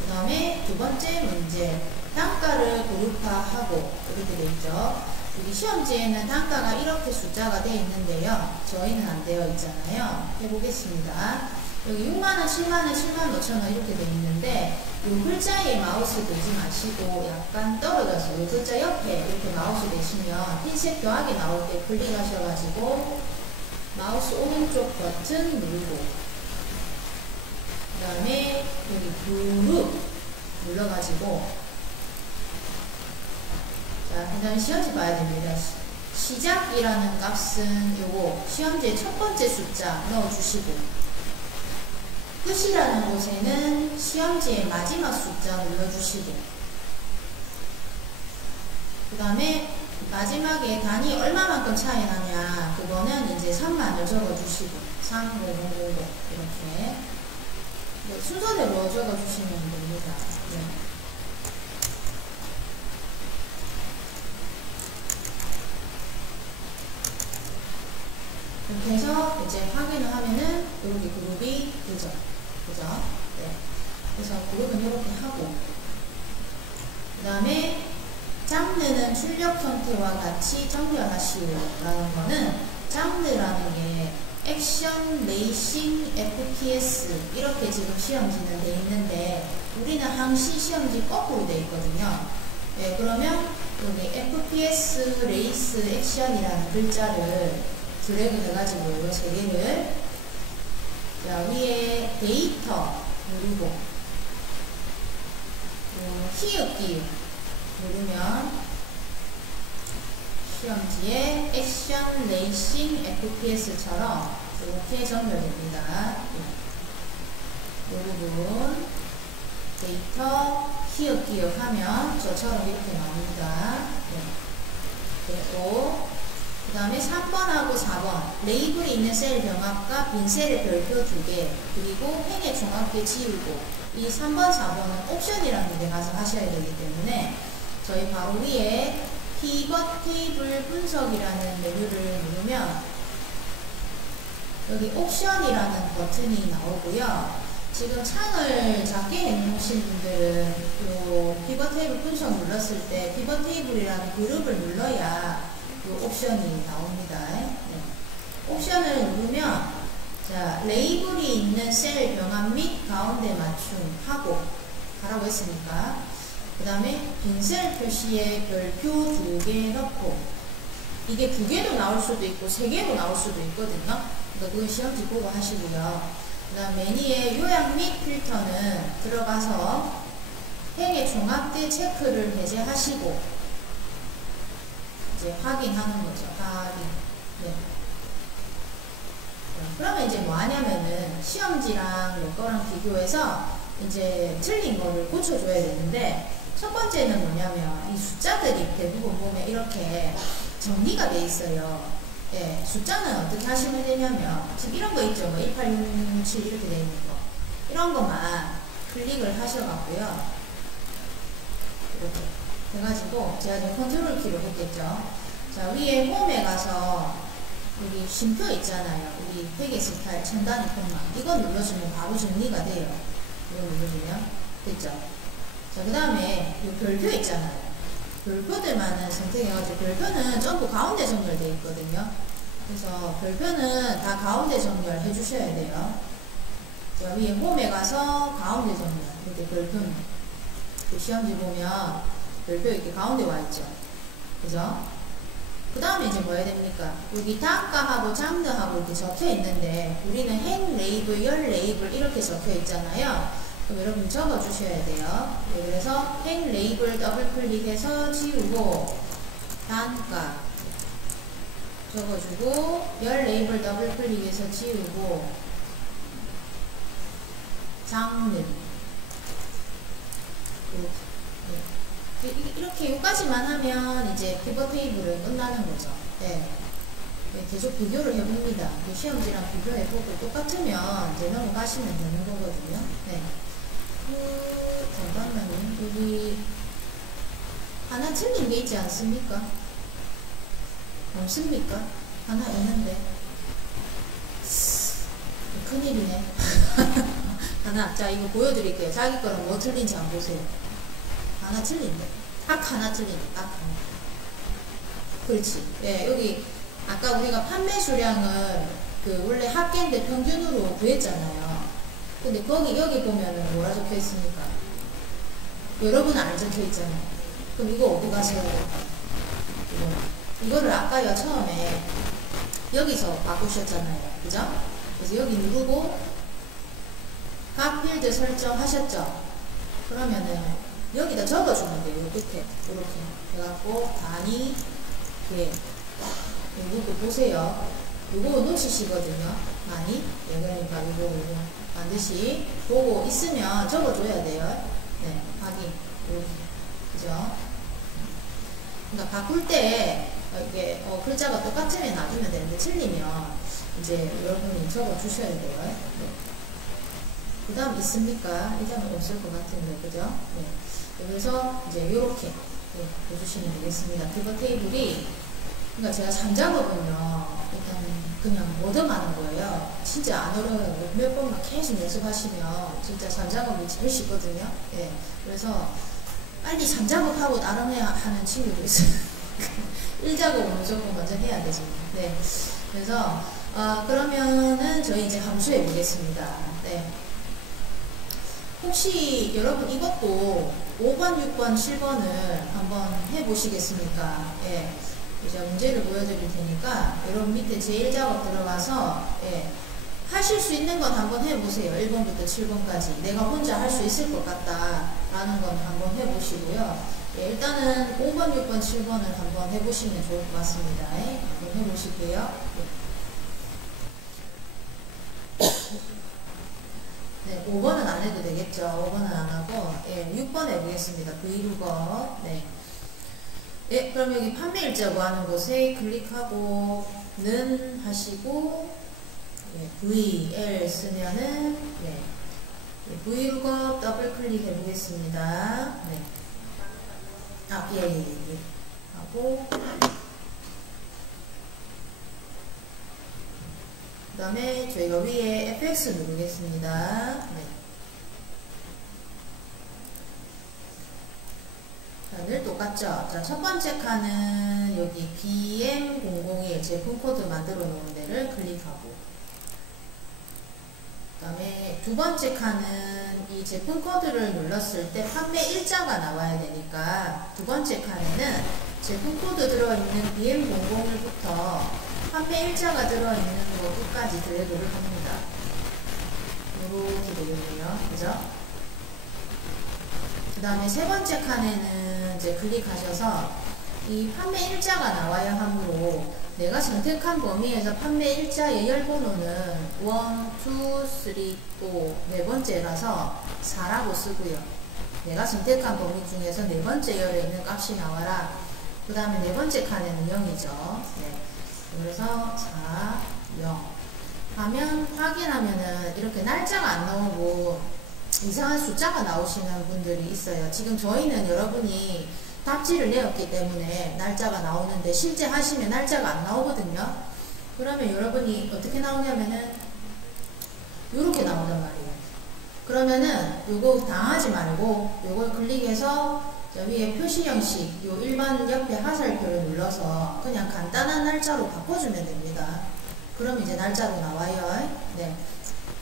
그 다음에 두 번째 문제. 단가를 그룹화하고 이렇게 되어 있죠. 여기 시험지에는 단가가 이렇게 숫자가 되어 있는데요. 저희는 안 되어 있잖아요. 해보겠습니다. 여기 6만원, 7만원, 7만 5천원 이렇게 되어 있는데 이 글자에 마우스 대지 마시고 약간 떨어져서 이 글자 옆에 이렇게 마우스 대시면 흰색 더하기 나올 때 클릭하셔가지고 마우스 오른쪽 버튼 누르고 그 다음에 여기 그룹 눌러가지고 자, 그 다음에 시험지 봐야 됩니다. 시작이라는 값은 요거 시험지의 첫 번째 숫자 넣어주시고 끝이라는 곳에는 시험지의 마지막 숫자 눌러주시고 그 다음에 마지막에 단위 얼마만큼 차이 나냐 그거는 이제 3만을 적어주시고 3, 5, 5, 5 이렇게 순서대로 적어주시면 됩니다. 네. 이렇게 해서 이제 확인을 하면은 이렇게 그룹이 되죠. 그죠? 네. 그래서 그룹은 이렇게 하고 그 다음에 장르는 출력 형태와 같이 정렬하시오 라는 거는 장르라는 게 액션, 레이싱, FPS 이렇게 지금 시험지는 돼 있는데 우리는 항시 시험지 거꾸로 돼 있거든요. 네, 그러면 여기 FPS, 레이스, 액션이라는 글자를 드래그 해가지고 이 세 개를 자 위에 데이터 누르고 히읗기 누르면 시험지에 액션, 레이싱, FPS처럼 이렇게 정렬됩니다. 이 부분 데이터 히읗기 하면 저처럼 이렇게 나옵니다. 네. 그리고 그 다음에 3번하고 4번 레이블이 있는 셀 병합과 빈 셀의 별표 2개 그리고 행의 종합계 지우고 이 3번, 4번은 옵션이라는 데 가서 하셔야 되기 때문에 저희 바로 위에 피벗 테이블 분석이라는 메뉴를 누르면 여기 옵션이라는 버튼이 나오고요. 지금 창을 작게 해놓으신 분들은 요 피벗 테이블 분석 눌렀을 때 피벗 테이블이라는 그룹을 눌러야 옵션이 나옵니다. 네. 옵션을 누르면 자 레이블이 있는 셀 병합 및 가운데 맞춤 하고 하라고 했으니까 그 다음에 빈셀 표시에 별표 2개 넣고 이게 2개도 나올 수도 있고 3개도 나올 수도 있거든요. 그러니까 그건 시험지 보고 하시고요. 그 다음 메뉴에 요약 및 필터는 들어가서 행의 종합대 체크를 배제하시고 이제 확인하는 거죠. 확인. 네. 그러면 이제 뭐 하냐면은 시험지랑 내 거랑 비교해서 이제 틀린 거를 고쳐줘야 되는데 첫 번째는 뭐냐면 이 숫자들이 대부분 보면 이렇게 정리가 돼 있어요. 예, 숫자는 어떻게 하시면 되냐면 지금 이런 거 있죠. 뭐 18667 이렇게 돼 있는 거 이런 것만 클릭을 하셔갖고요. 이렇게 해가지고 제가 지금 컨트롤 키로 했겠죠. 자 위에 홈에 가서 여기 쉼표 있잖아요. 우리 회계 스타일 첨단위 콤마 이거 눌러주면 바로 정리가 돼요. 이거 눌러주면 됐죠. 자 그 다음에 이 별표 있잖아요. 별표들만은 선택해가지고 별표는 전부 가운데 정렬되어 있거든요. 그래서 별표는 다 가운데 정렬 해주셔야 돼요. 자 위에 홈에 가서 가운데 정렬 이렇게 별표는 시험지 보면 별표 이렇게 가운데 와 있죠. 그죠? 그 다음에 이제 뭐 해야 됩니까? 여기 단가하고 장르하고 이렇게 적혀 있는데 우리는 행 레이블, 열 레이블 이렇게 적혀 있잖아요. 그럼 여러분 적어 주셔야 돼요. 네, 그래서 행 레이블 더블 클릭해서 지우고 단가 적어주고 열 레이블 더블 클릭해서 지우고 장르 이렇게 여기까지만 하면 이제 피벗 테이블은 끝나는 거죠. 네. 계속 비교를 해봅니다. 시험지랑 비교해보고 똑같으면 이제 넘어가시면 되는 거거든요. 네. 잠깐만요. 여기 하나 틀린 게 있지 않습니까? 없습니까? 하나 있는데. 큰일이네. 하나, 자, 이거 보여드릴게요. 자기 거는 뭐 틀린지 한번 보세요. 하나 틀린데. 딱 하나 틀린데, 딱 하나. 그렇지. 예, 여기, 아까 우리가 판매 수량을 원래 합계인데 평균으로 구했잖아요. 근데 여기 보면은 뭐라 적혀 있습니까? 여러분은 안 적혀 있잖아요. 그럼 이거 어디 가세요? 이거를 아까요, 처음에 여기서 바꾸셨잖아요. 그죠? 그래서 여기 누르고 각 필드 설정하셨죠? 그러면은 여기다 적어주면 돼요. 요 끝에 이렇게 해갖고 단위 예. 요거 보세요. 요거 놓치시거든요. 많이. 예, 그러니까 요거 반드시 보고 있으면 적어줘야 돼요. 네, 확인. 그죠? 그러니까 바꿀 때 이게 글자가 똑같으면 놔두면 되는데 틀리면 이제 여러분이 적어 주셔야 돼요. 네. 그 다음 있습니까? 이 다음은 없을 것 같은데, 그죠? 네. 그래서 이제 요렇게 네, 해주시면 되겠습니다. 피벗 테이블이, 그러니까 제가 잠작업은요, 일단 그냥 얻어가는 거예요. 진짜 안 어려워요. 몇 번만 계속 연습하시면 진짜 잠작업이 제일 쉽거든요. 예. 그래서 빨리 잠작업하고 다른 애 하는 친구도 있어요. 1작업은 무조건 먼저 해야 되죠. 네. 그래서, 그러면은 저희 이제 함수해 보겠습니다. 네. 혹시 여러분 이것도 5번, 6번, 7번을 한번 해보시겠습니까? 예. 제가 문제를 보여드릴 테니까 여러분 밑에 제1작업 들어가서 예. 하실 수 있는 건 한번 해보세요. 1번부터 7번까지. 내가 혼자 할 수 있을 것 같다 라는 건 한번 해보시고요. 예, 일단은 5번, 6번, 7번을 한번 해보시면 좋을 것 같습니다. 예. 한번 해보실게요. 예. 네, 5번은 안 해도 되겠죠. 5번은 안 하고, 예, 6번 해보겠습니다. 브이로거. 네. 예, 그럼 여기 판매 일자 구하는 곳에 클릭하고, 는 하시고, 예, VL 쓰면은, 예, 브이로거 더블 클릭 해보겠습니다. 네. 아, 예. 하고, 그 다음에 저희가 위에 FX 누르겠습니다. 네. 자, 늘 똑같죠? 자, 첫 번째 칸은 여기 BM001 제품 코드 만들어 놓은 데를 클릭하고, 그 다음에 두 번째 칸은 이 제품 코드를 눌렀을 때 판매 일자가 나와야 되니까 두 번째 칸에는 제품 코드 들어있는 BM001부터 판매 일자가 들어있는 거 끝까지 드래그를 합니다. 이렇게 되겠네요. 그죠? 그 다음에 세 번째 칸에는 이제 클릭하셔서 이 판매 일자가 나와야 하므로 내가 선택한 범위에서 판매 일자의 열번호는 1, 2, 3, 4 네 번째라서 4라고 쓰고요. 내가 선택한 범위 중에서 네 번째 열에 있는 값이 나와라. 그 다음에 네 번째 칸에는 0이죠. 네. 그래서 4, 0 하면 확인하면은 이렇게 날짜가 안 나오고 이상한 숫자가 나오시는 분들이 있어요. 지금 저희는 여러분이 답지를 내었기 때문에 날짜가 나오는데 실제 하시면 날짜가 안 나오거든요. 그러면 여러분이 어떻게 나오냐면은 이렇게 나온단 말이에요. 그러면은 요거 당하지 말고 요걸 클릭해서 위에 표시 형식 요 일반 옆에 화살표를 눌러서 그냥 간단한 날짜로 바꿔주면 됩니다. 그럼 이제 날짜로 나와요. 네.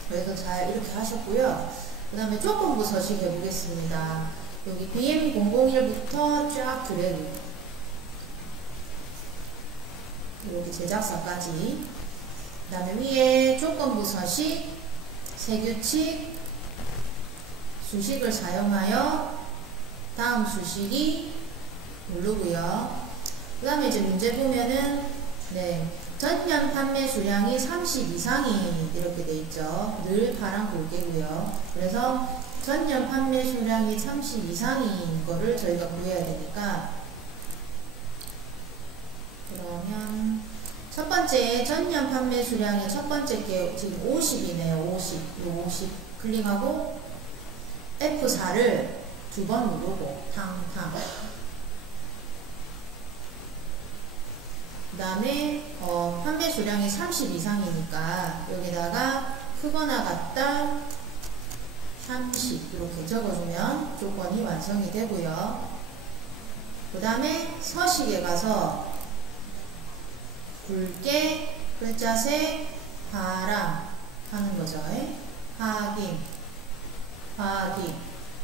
그래서 잘 이렇게 하셨고요. 그 다음에 조건부 서식 해보겠습니다. 여기 BM001부터 쫙 드래그. 여기 제작사까지. 그 다음에 위에 조건부 서식, 세규칙, 수식을 사용하여 다음 수식이 누르고요. 그 다음에 이제 문제 보면은, 네. 전년 판매 수량이 30 이상이 이렇게 돼 있죠. 늘 파란 굵게고요. 그래서 전년 판매 수량이 30 이상인 거를 저희가 구해야 되니까, 그러면 첫 번째 전년 판매 수량의 첫 번째 게 지금 50이네요. 50. 요 50 클릭하고 F4를 두 번 누르고 탕탕. 그 다음에 판매 수량이 30 이상이니까 여기다가 크거나 같다 30 이렇게 적어주면 조건이 완성이 되고요. 그 다음에 서식에 가서 굵게 글자색 파랑 하는 거죠. 확인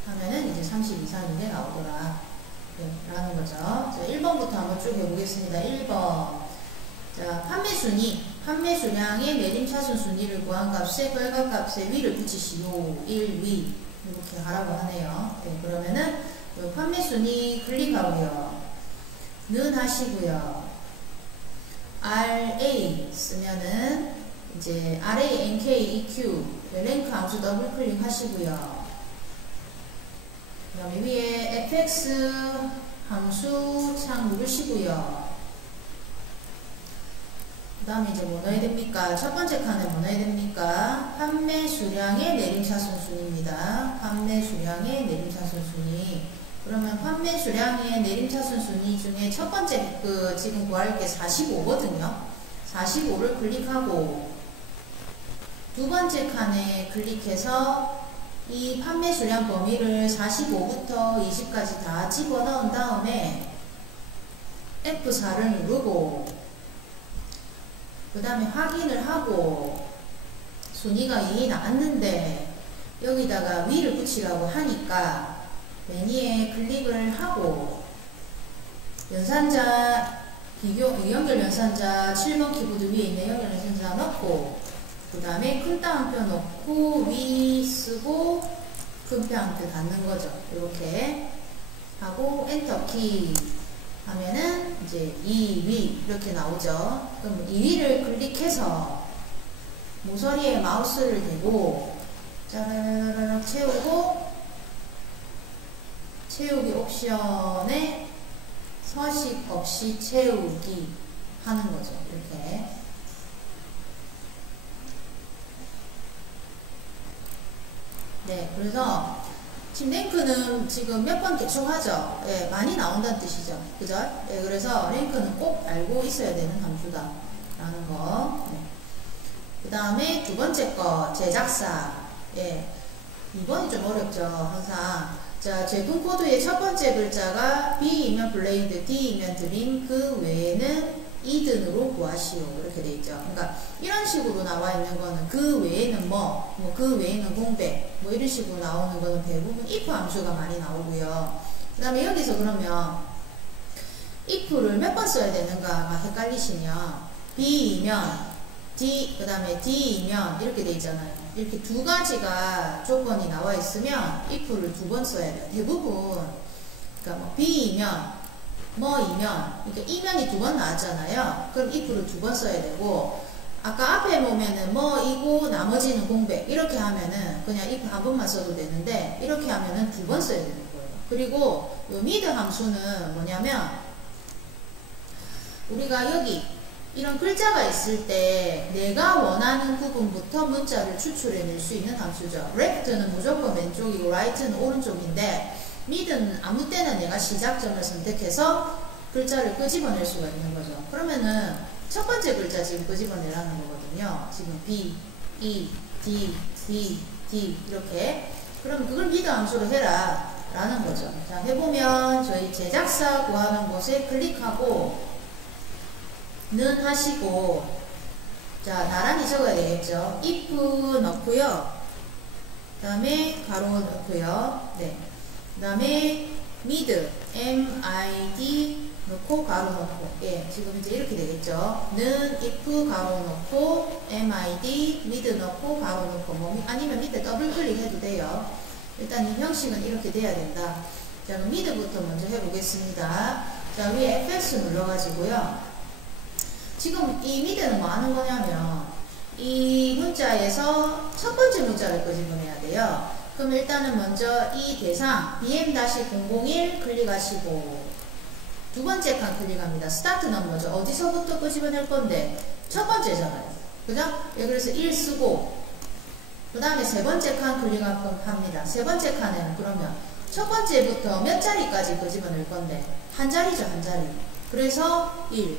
하면은 이제 30 이상인데 나오더라. 네, 라는 거죠. 자, 1번부터 한번 쭉 해보겠습니다. 1번. 자, 판매 수량의 내림차순 순위를 구한 값에 결과값에 위를 붙이시오. 1, 위. 이렇게 하라고 하네요. 네, 그러면은 판매 순위 클릭하고요. 는 하시고요. RA 쓰면은 이제 RA, NK, EQ 랭크 함수 더블 클릭 하시고요. 그 다음에 위에 fx 함수 창 누르시고요. 그 다음에 이제 뭐 넣어야 됩니까? 첫 번째 칸에 뭐 넣어야 됩니까? 판매 수량의 내림차순 순위입니다. 판매 수량의 내림차순 순위. 그러면 판매 수량의 내림차순 순위 중에 첫 번째 지금 구할 게 45거든요. 45를 클릭하고 두 번째 칸에 클릭해서 이 판매 수량 범위를 45부터 20까지 다 집어넣은 다음에 F4를 누르고 그 다음에 확인을 하고 순위가 이 나왔는데 여기다가 위를 붙이라고 하니까 메뉴에 클릭을 하고 연산자 연결 연산자 7번 키보드 위에 있는 연결 연산자 넣고 그 다음에 큰 따옴표 넣고 위 쓰고 큰 따옴표 닫는 거죠. 이렇게 하고 엔터 키 하면은 이제 2위 이렇게 나오죠. 그럼 2위를 클릭해서 모서리에 마우스를 대고 짜라라락 채우고 채우기 옵션에 서식 없이 채우기 하는 거죠. 이렇게. 네, 그래서 지금 랭크는 지금 몇 번 대충 하죠. 예, 많이 나온다는 뜻이죠. 그죠? 예, 그래서 랭크는 꼭 알고 있어야 되는 함수다. 라는 거. 네. 그 다음에 두 번째 거, 제작사. 예, 2번이 좀 어렵죠. 항상. 자, 제품 코드의 첫 번째 글자가 B이면 블레이드, D이면 드림, 그 외에는 이든으로 구하시오. 이렇게 돼 있죠. 그러니까 이런 식으로 나와 있는 거는 그 외에는 그 외에는 공백, 뭐 이런 식으로 나오는 거는 대부분 if 함수가 많이 나오고요. 그 다음에 여기서 그러면 if를 몇 번 써야 되는가가 헷갈리시면 B이면 D, 그 다음에 D이면 이렇게 돼 있잖아요. 이렇게 두 가지가 조건이 나와 있으면 if를 두 번 써야 돼요. 대부분 그러니까 뭐 B이면 뭐이면, 그러니까 이면이 두 번 나왔잖아요. 그럼 if를 두 번 써야 되고, 아까 앞에 보면은 뭐이고 나머지는 공백 이렇게 하면은 그냥 if 한 번만 써도 되는데 이렇게 하면은 두 번 써야 되는 거예요. 그리고 요 mid 함수는 뭐냐면 우리가 여기 이런 글자가 있을 때 내가 원하는 부분부터 문자를 추출해낼 수 있는 함수죠. left는 무조건 왼쪽이고 right는 오른쪽인데 mid는 아무 때나 내가 시작점을 선택해서 글자를 끄집어낼 수가 있는 거죠. 그러면은 첫 번째 글자 지금 끄집어내라는 거거든요. 지금 B, E, D, D, D 이렇게. 그럼 그걸 mid 함수로 해라 라는 거죠. 자, 해보면 저희 제작사 구하는 곳에 클릭하고 는 하시고 자, 나란히 적어야 되겠죠. if 넣고요. 그 다음에 가로 넣고요. 네. 그 다음에 mid, mid 넣고 가로 넣고, 예, 지금 이제 이렇게 되겠죠. 는 if 가로 넣고 mid, mid 넣고 가로 넣고, 뭐 아니면 밑에 더블 클릭해도 돼요. 일단 이 형식은 이렇게 돼야 된다. 자, 그럼 mid부터 먼저 해보겠습니다. 자, 위에 fx 눌러가지고요. 지금 이 mid는 뭐 하는 거냐면 이 문자에서 첫 번째 문자를 끄집어내야 돼요. 그럼 일단은 먼저 이 대상 BM-001 클릭하시고 두 번째 칸 클릭합니다. 스타트는 뭐죠? 어디서부터 끄집어낼 건데 첫 번째잖아요. 그죠? 예, 그래서 1 쓰고 그 다음에 세 번째 칸 클릭합니다. 세 번째 칸에는 그러면 첫 번째부터 몇 자리까지 끄집어낼 건데 한 자리죠. 한 자리. 그래서 1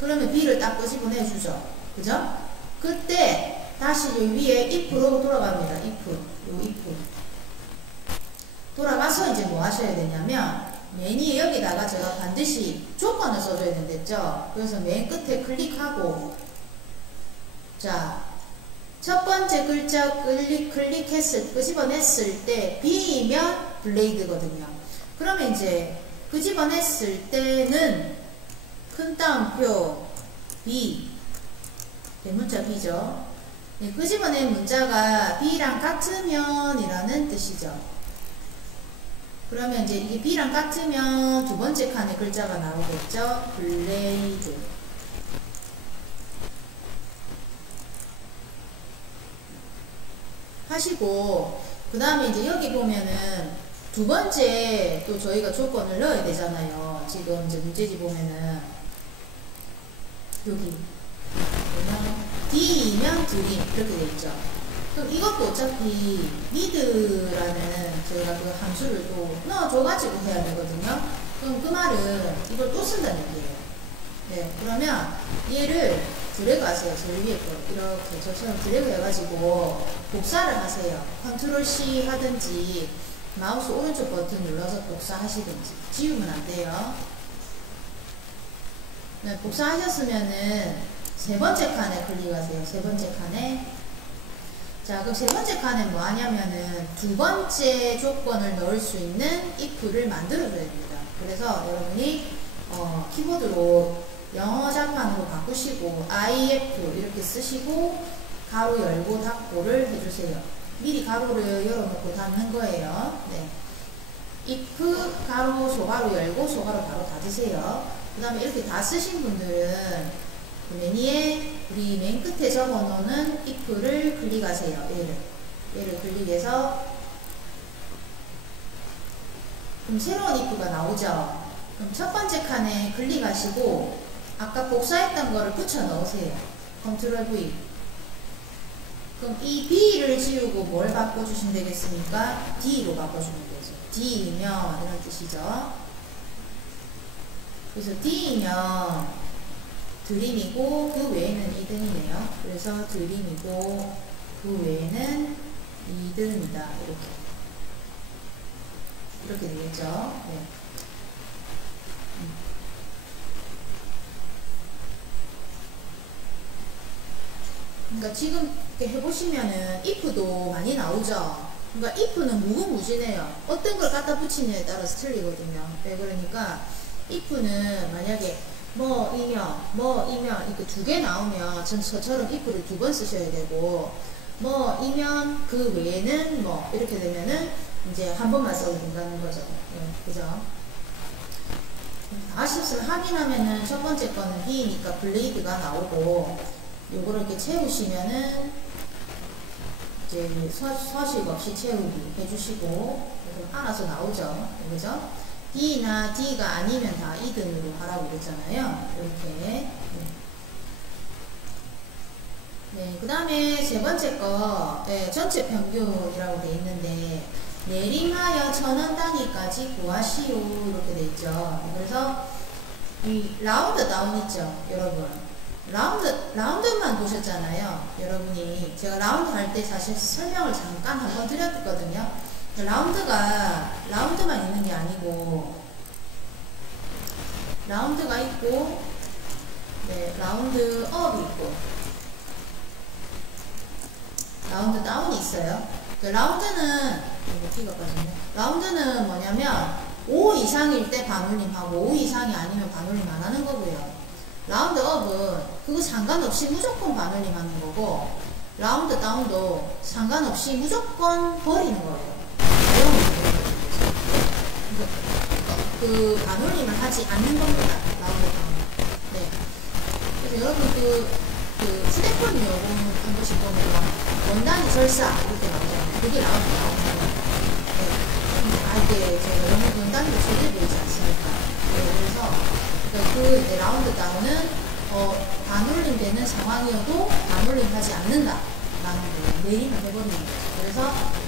그러면 B를 딱 끄집어내주죠. 그죠? 그때 다시 여기 위에 if로 돌아갑니다. if. 요 if. 돌아가서 이제 뭐 하셔야 되냐면 맨 위에 여기다가 제가 반드시 조건을 써줘야 된댔죠. 그래서 맨 끝에 클릭하고 자, 첫 번째 글자 끄집어냈을 때 B이면 블레이드거든요. 그러면 이제 끄집어냈을 때는 큰 따옴표 B 대문자 B죠. 네, 끄집어낸 문자가 B랑 같으면 이라는 뜻이죠. 그러면 이제 이게 B랑 같으면 두 번째 칸에 글자가 나오겠죠. 블레이드. 하시고 그 다음에 이제 여기 보면은 두 번째 또 저희가 조건을 넣어야 되잖아요. 지금 이제 문제지 보면은 여기 D이면 드림 이렇게 돼 있죠. 그럼 이것도 어차피 need라는 저희가 그 함수를 또 넣어줘가지고 해야 되거든요. 그럼 그 말은 이걸 또 쓴다는 얘기예요. 네, 그러면 얘를 드래그 하세요. 제일 위에 거 이렇게 저처럼 드래그 해가지고 복사를 하세요. 컨트롤 C 하든지 마우스 오른쪽 버튼 눌러서 복사하시든지. 지우면 안 돼요. 네, 복사하셨으면은 세 번째 칸에 클릭하세요. 세 번째 칸에. 자, 그럼 세 번째 칸에 뭐 하냐면은 두 번째 조건을 넣을 수 있는 if를 만들어줘야 됩니다. 그래서 여러분이 키보드로 영어 자판으로 바꾸시고 if 이렇게 쓰시고 가로 열고 닫고를 해주세요. 미리 가로를 열어놓고 닫는 거예요. 네. if 가로 소가로 열고 소가로 바로 닫으세요. 그 다음에 이렇게 다 쓰신 분들은 맨 위에 우리 맨 끝에 적어놓는 if를 클릭하세요. 얘를 클릭해서 그럼 새로운 if가 나오죠. 그럼 첫 번째 칸에 클릭하시고 아까 복사했던 거를 붙여 넣으세요. 컨트롤 V. 그럼 이 B를 지우고 뭘 바꿔주시면 되겠습니까? D로 바꿔주면 되죠. D이면 이런 뜻이죠. 그래서 D이면 드림이고 그 외에는 2등이네요. 그래서 드림이고 그 외에는 2등이다. 이렇게 되겠죠. 네. 그러니까 지금 이렇게 해보시면은 if도 많이 나오죠. 그러니까 if는 무궁무진해요. 어떤 걸 갖다 붙이느냐에 따라서 틀리거든요. 네, 그러니까 if는 만약에 뭐이면 이렇게 두 개 나오면 저처럼 if를 두 번 쓰셔야 되고 뭐이면 그 외에는 뭐 이렇게 되면은 이제 한 번만 써도 된다는 거죠. 네, 그죠? 아쉽으면 확인하면은 첫 번째 거는 B니까 블레이드가 나오고 요거를 이렇게 채우시면은 이제 서식 없이 채우기 해주시고 알아서 나오죠. 그죠? D나 D가 아니면 다 2등으로 하라고 그랬잖아요. 이렇게. 네, 그 다음에 세 번째 거, 네, 전체 평균이라고 돼 있는데, 내림하여 1000원 단위까지 구하시오. 이렇게 돼 있죠. 그래서, 이 라운드 다운 있죠, 여러분. 라운드만 보셨잖아요. 여러분이. 제가 라운드 할 때 사실 설명을 잠깐 한번 드렸거든요. 라운드만 있는 게 아니고, 라운드가 있고, 네, 라운드 업이 있고, 라운드 다운이 있어요. 라운드는, 키가 빠졌네. 라운드는 뭐냐면, 5 이상일 때 반올림하고, 5 이상이 아니면 반올림 안 하는 거고요. 라운드 업은 그거 상관없이 무조건 반올림 하는 거고, 라운드 다운도 상관없이 무조건 버리는 거예요. 그 반올림을 하지 않는 겁니다. 라운드 다운. 네. 그래서 여러분 휴대폰 요금 한 번씩 보면 원단위 절사 이렇게 나오잖아요. 그게 라운드 다운이에요. 네. 이게 제가 너무 원단위로 제대로 되지 않습니까? 네. 그래서 그 라운드 다운은 반올림 되는 상황이어도 반올림 하지 않는다. 라는 거예요. 내림을 해버리는 거죠. 그래서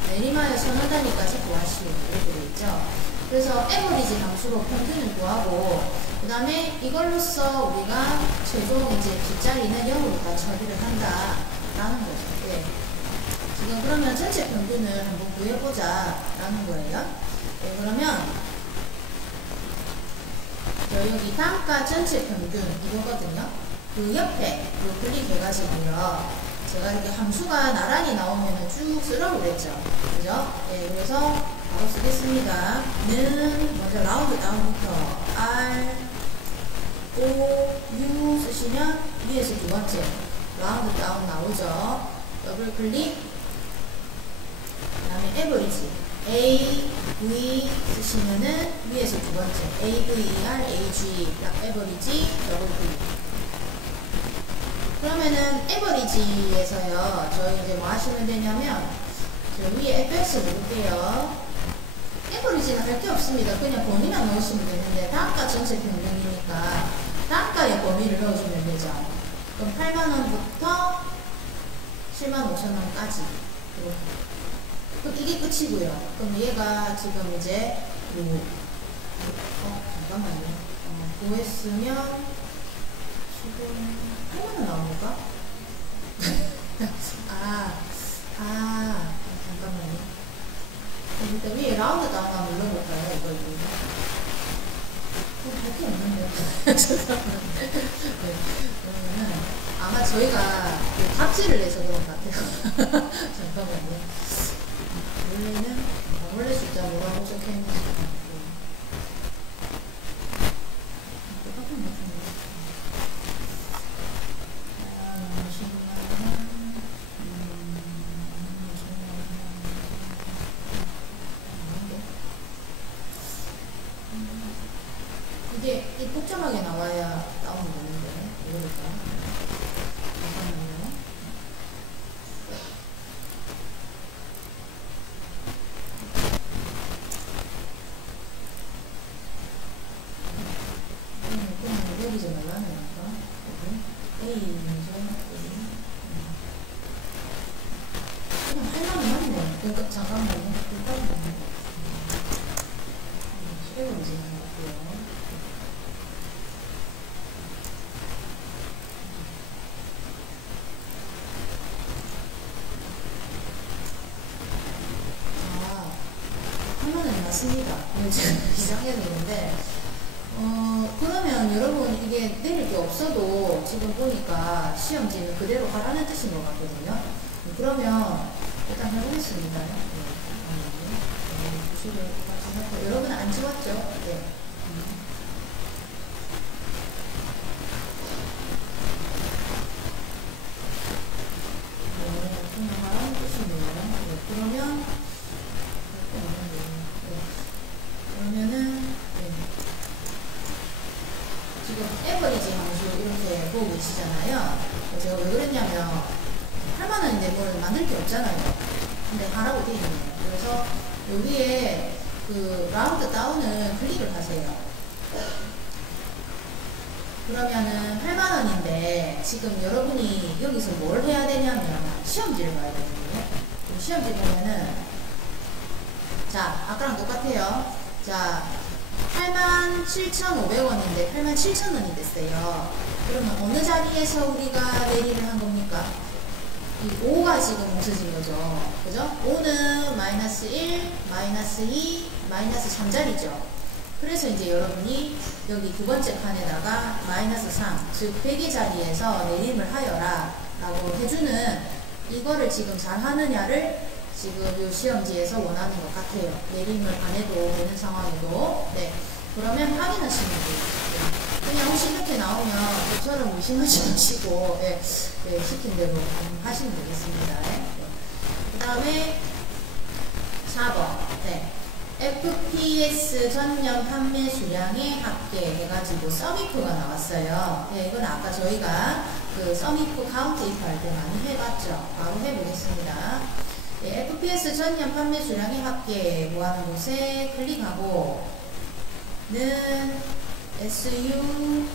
내림하여 선언 단위까지 구하시오. 이렇게 되어 있죠. 그래서 에버리지 함수로 평균을 구하고, 그 다음에 이걸로써 우리가 최종 이제 뒷자리는 0으로 다 처리를 한다. 라는 거죠. 네. 지금 그러면 전체 평균을 한번 구해보자. 라는 거예요. 네, 그러면 여기 단가 전체 평균 이거거든요. 그 옆에 요 클릭해가지고요. 제가 이렇게 함수가 나란히 나오면 쭉 쓰라고 그랬죠. 그죠? 네, 그래서 바로 쓰겠습니다. 는 먼저 라운드 다운부터 R, O, U 쓰시면 위에서 두 번째 라운드 다운 나오죠. 더블 클릭. 그 다음에 에버리지 A, V 쓰시면은 위에서 두 번째 A, V, R, A, G 에버리지 더블 클릭. 그러면은 에버리지에서요, 저희 이제 뭐 하시면 되냐면, 저 위에 FX 누를게요. 에버리지는 할 게 없습니다. 그냥 범위만 넣으시면 되는데, 단가 전체 평균이니까, 단가의 범위를 넣어주면 되죠. 그럼 8만원부터 75,000원까지. 그럼 이게 끝이고요. 그럼 얘가 지금 이제, 잠깐만요. 구했으면, 지금, 8만원 나옵니까? 잠깐만요. 일단 위에 라운드 다운 한번 눌러볼까요? 이거. 밖에 없는데. 잠깐만요. 네. 그러면은, 아마 저희가 답지를 내서 그런 것 같아요. 잠깐만요. 원래는, 원래 숫자 뭐라고 적혀있는지. 이게 복잡하게 나와야 다운이 되는데, 모르겠다. 잠깐만요. 그냥 내리지 말라는 건가? A 먼저, 그냥 8만원 맞네. 그러니까 잠깐만요. 에버리지 나왔고요. 맞습니다. 제가 이상해야 되는데, 그러면 여러분 이게 내릴 게 없어도 지금 보니까 시험지는 그대로 하라는 뜻인 것 같거든요. 그러면 일단 해보겠습니다. 주식을 같이 하고, 여러분은 안 지웠죠? 네. 그냥 하라는 뜻이네요. 네, 그러면 그러면은 지금 에버리지 함수 이렇게 보고 계시잖아요. 제가 왜 그랬냐면 8만원인데 뭘 만들 게 없잖아요. 근데 하라고 되어 있네요. 그래서 여기에 그 라운드 다운을 클릭을 하세요. 그러면은 8만원인데 지금 여러분이 여기서 뭘 해야 되냐면 시험지를 봐야 되거든요. 시험지 보면은, 자, 아까랑 똑같아요. 자, 87,500원인데 87,000원이 됐어요. 그러면 어느 자리에서 우리가 내리를 한 겁니까? 이 5가 지금 없어진 거죠. 그죠? 5는 마이너스 1, 마이너스 2, 마이너스 3자리죠. 그래서 이제 여러분이 여기 두 번째 칸에다가 마이너스 3, 즉 100의 자리에서 내림을 하여라 라고 해주는, 이거를 지금 잘 하느냐를 지금 요 시험지에서 원하는 것 같아요. 내림을 안 해도 되는 상황에도. 네. 그러면 확인하시면 돼요. 네. 그냥 혹시 이렇게 나오면 저처럼 의심하지 마시고, 네. 네, 시킨 대로 하시면 되겠습니다. 네. 그 다음에 4번. 네. FPS 전년 판매 수량의 합계 해가지고 서미프가 나왔어요. 네, 이건 아까 저희가 그 서미프 카운트 입할 때 많이 해봤죠. 바로 해보겠습니다. 네, FPS 전년 판매 수량의 합계 구하는 곳에 클릭하고, 는 SU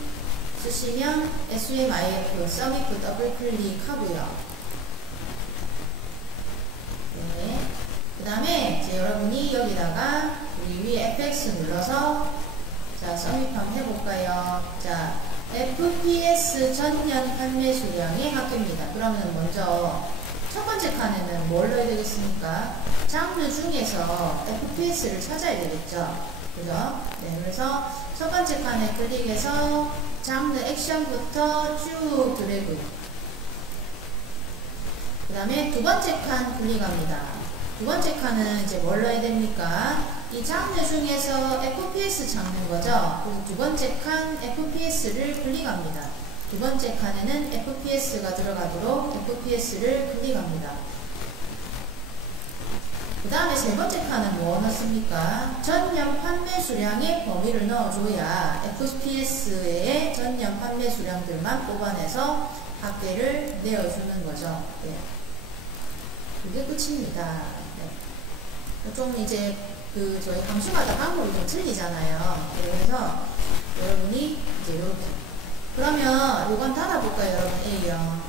쓰시면 SUMIF 서미프 더블 클릭하고요. 여러분이 여기다가 우리 위에 fx 눌러서 자 썸입 한번 해볼까요? 자 FPS 전년 판매 수량의 합계입니다. 그러면 먼저 첫 번째 칸에는 뭘 넣어야 되겠습니까? 장르 중에서 FPS를 찾아야 되겠죠. 그죠? 네, 그래서 첫 번째 칸에 클릭해서 장르 액션부터 쭉 드래그. 그 다음에 두 번째 칸 클릭합니다. 두 번째 칸은 이제 뭘 넣어야 됩니까? 이 장르 중에서 FPS 찾는 거죠. 그래서 두 번째 칸 FPS를 클릭합니다. 두 번째 칸에는 FPS가 들어가도록 FPS를 클릭합니다. 그 다음에 세 번째 칸은 뭐 넣습니까? 전년 판매 수량의 범위를 넣어줘야 FPS의 전년 판매 수량들만 뽑아내서 합계를 내어주는 거죠. 네. 그게 끝입니다. 네. 좀 이제 저희 함수마다 방법이 좀 틀리잖아요. 그래서 여러분이 이제 이렇게. 그러면 요건 닫아볼까요, 여러분? A요.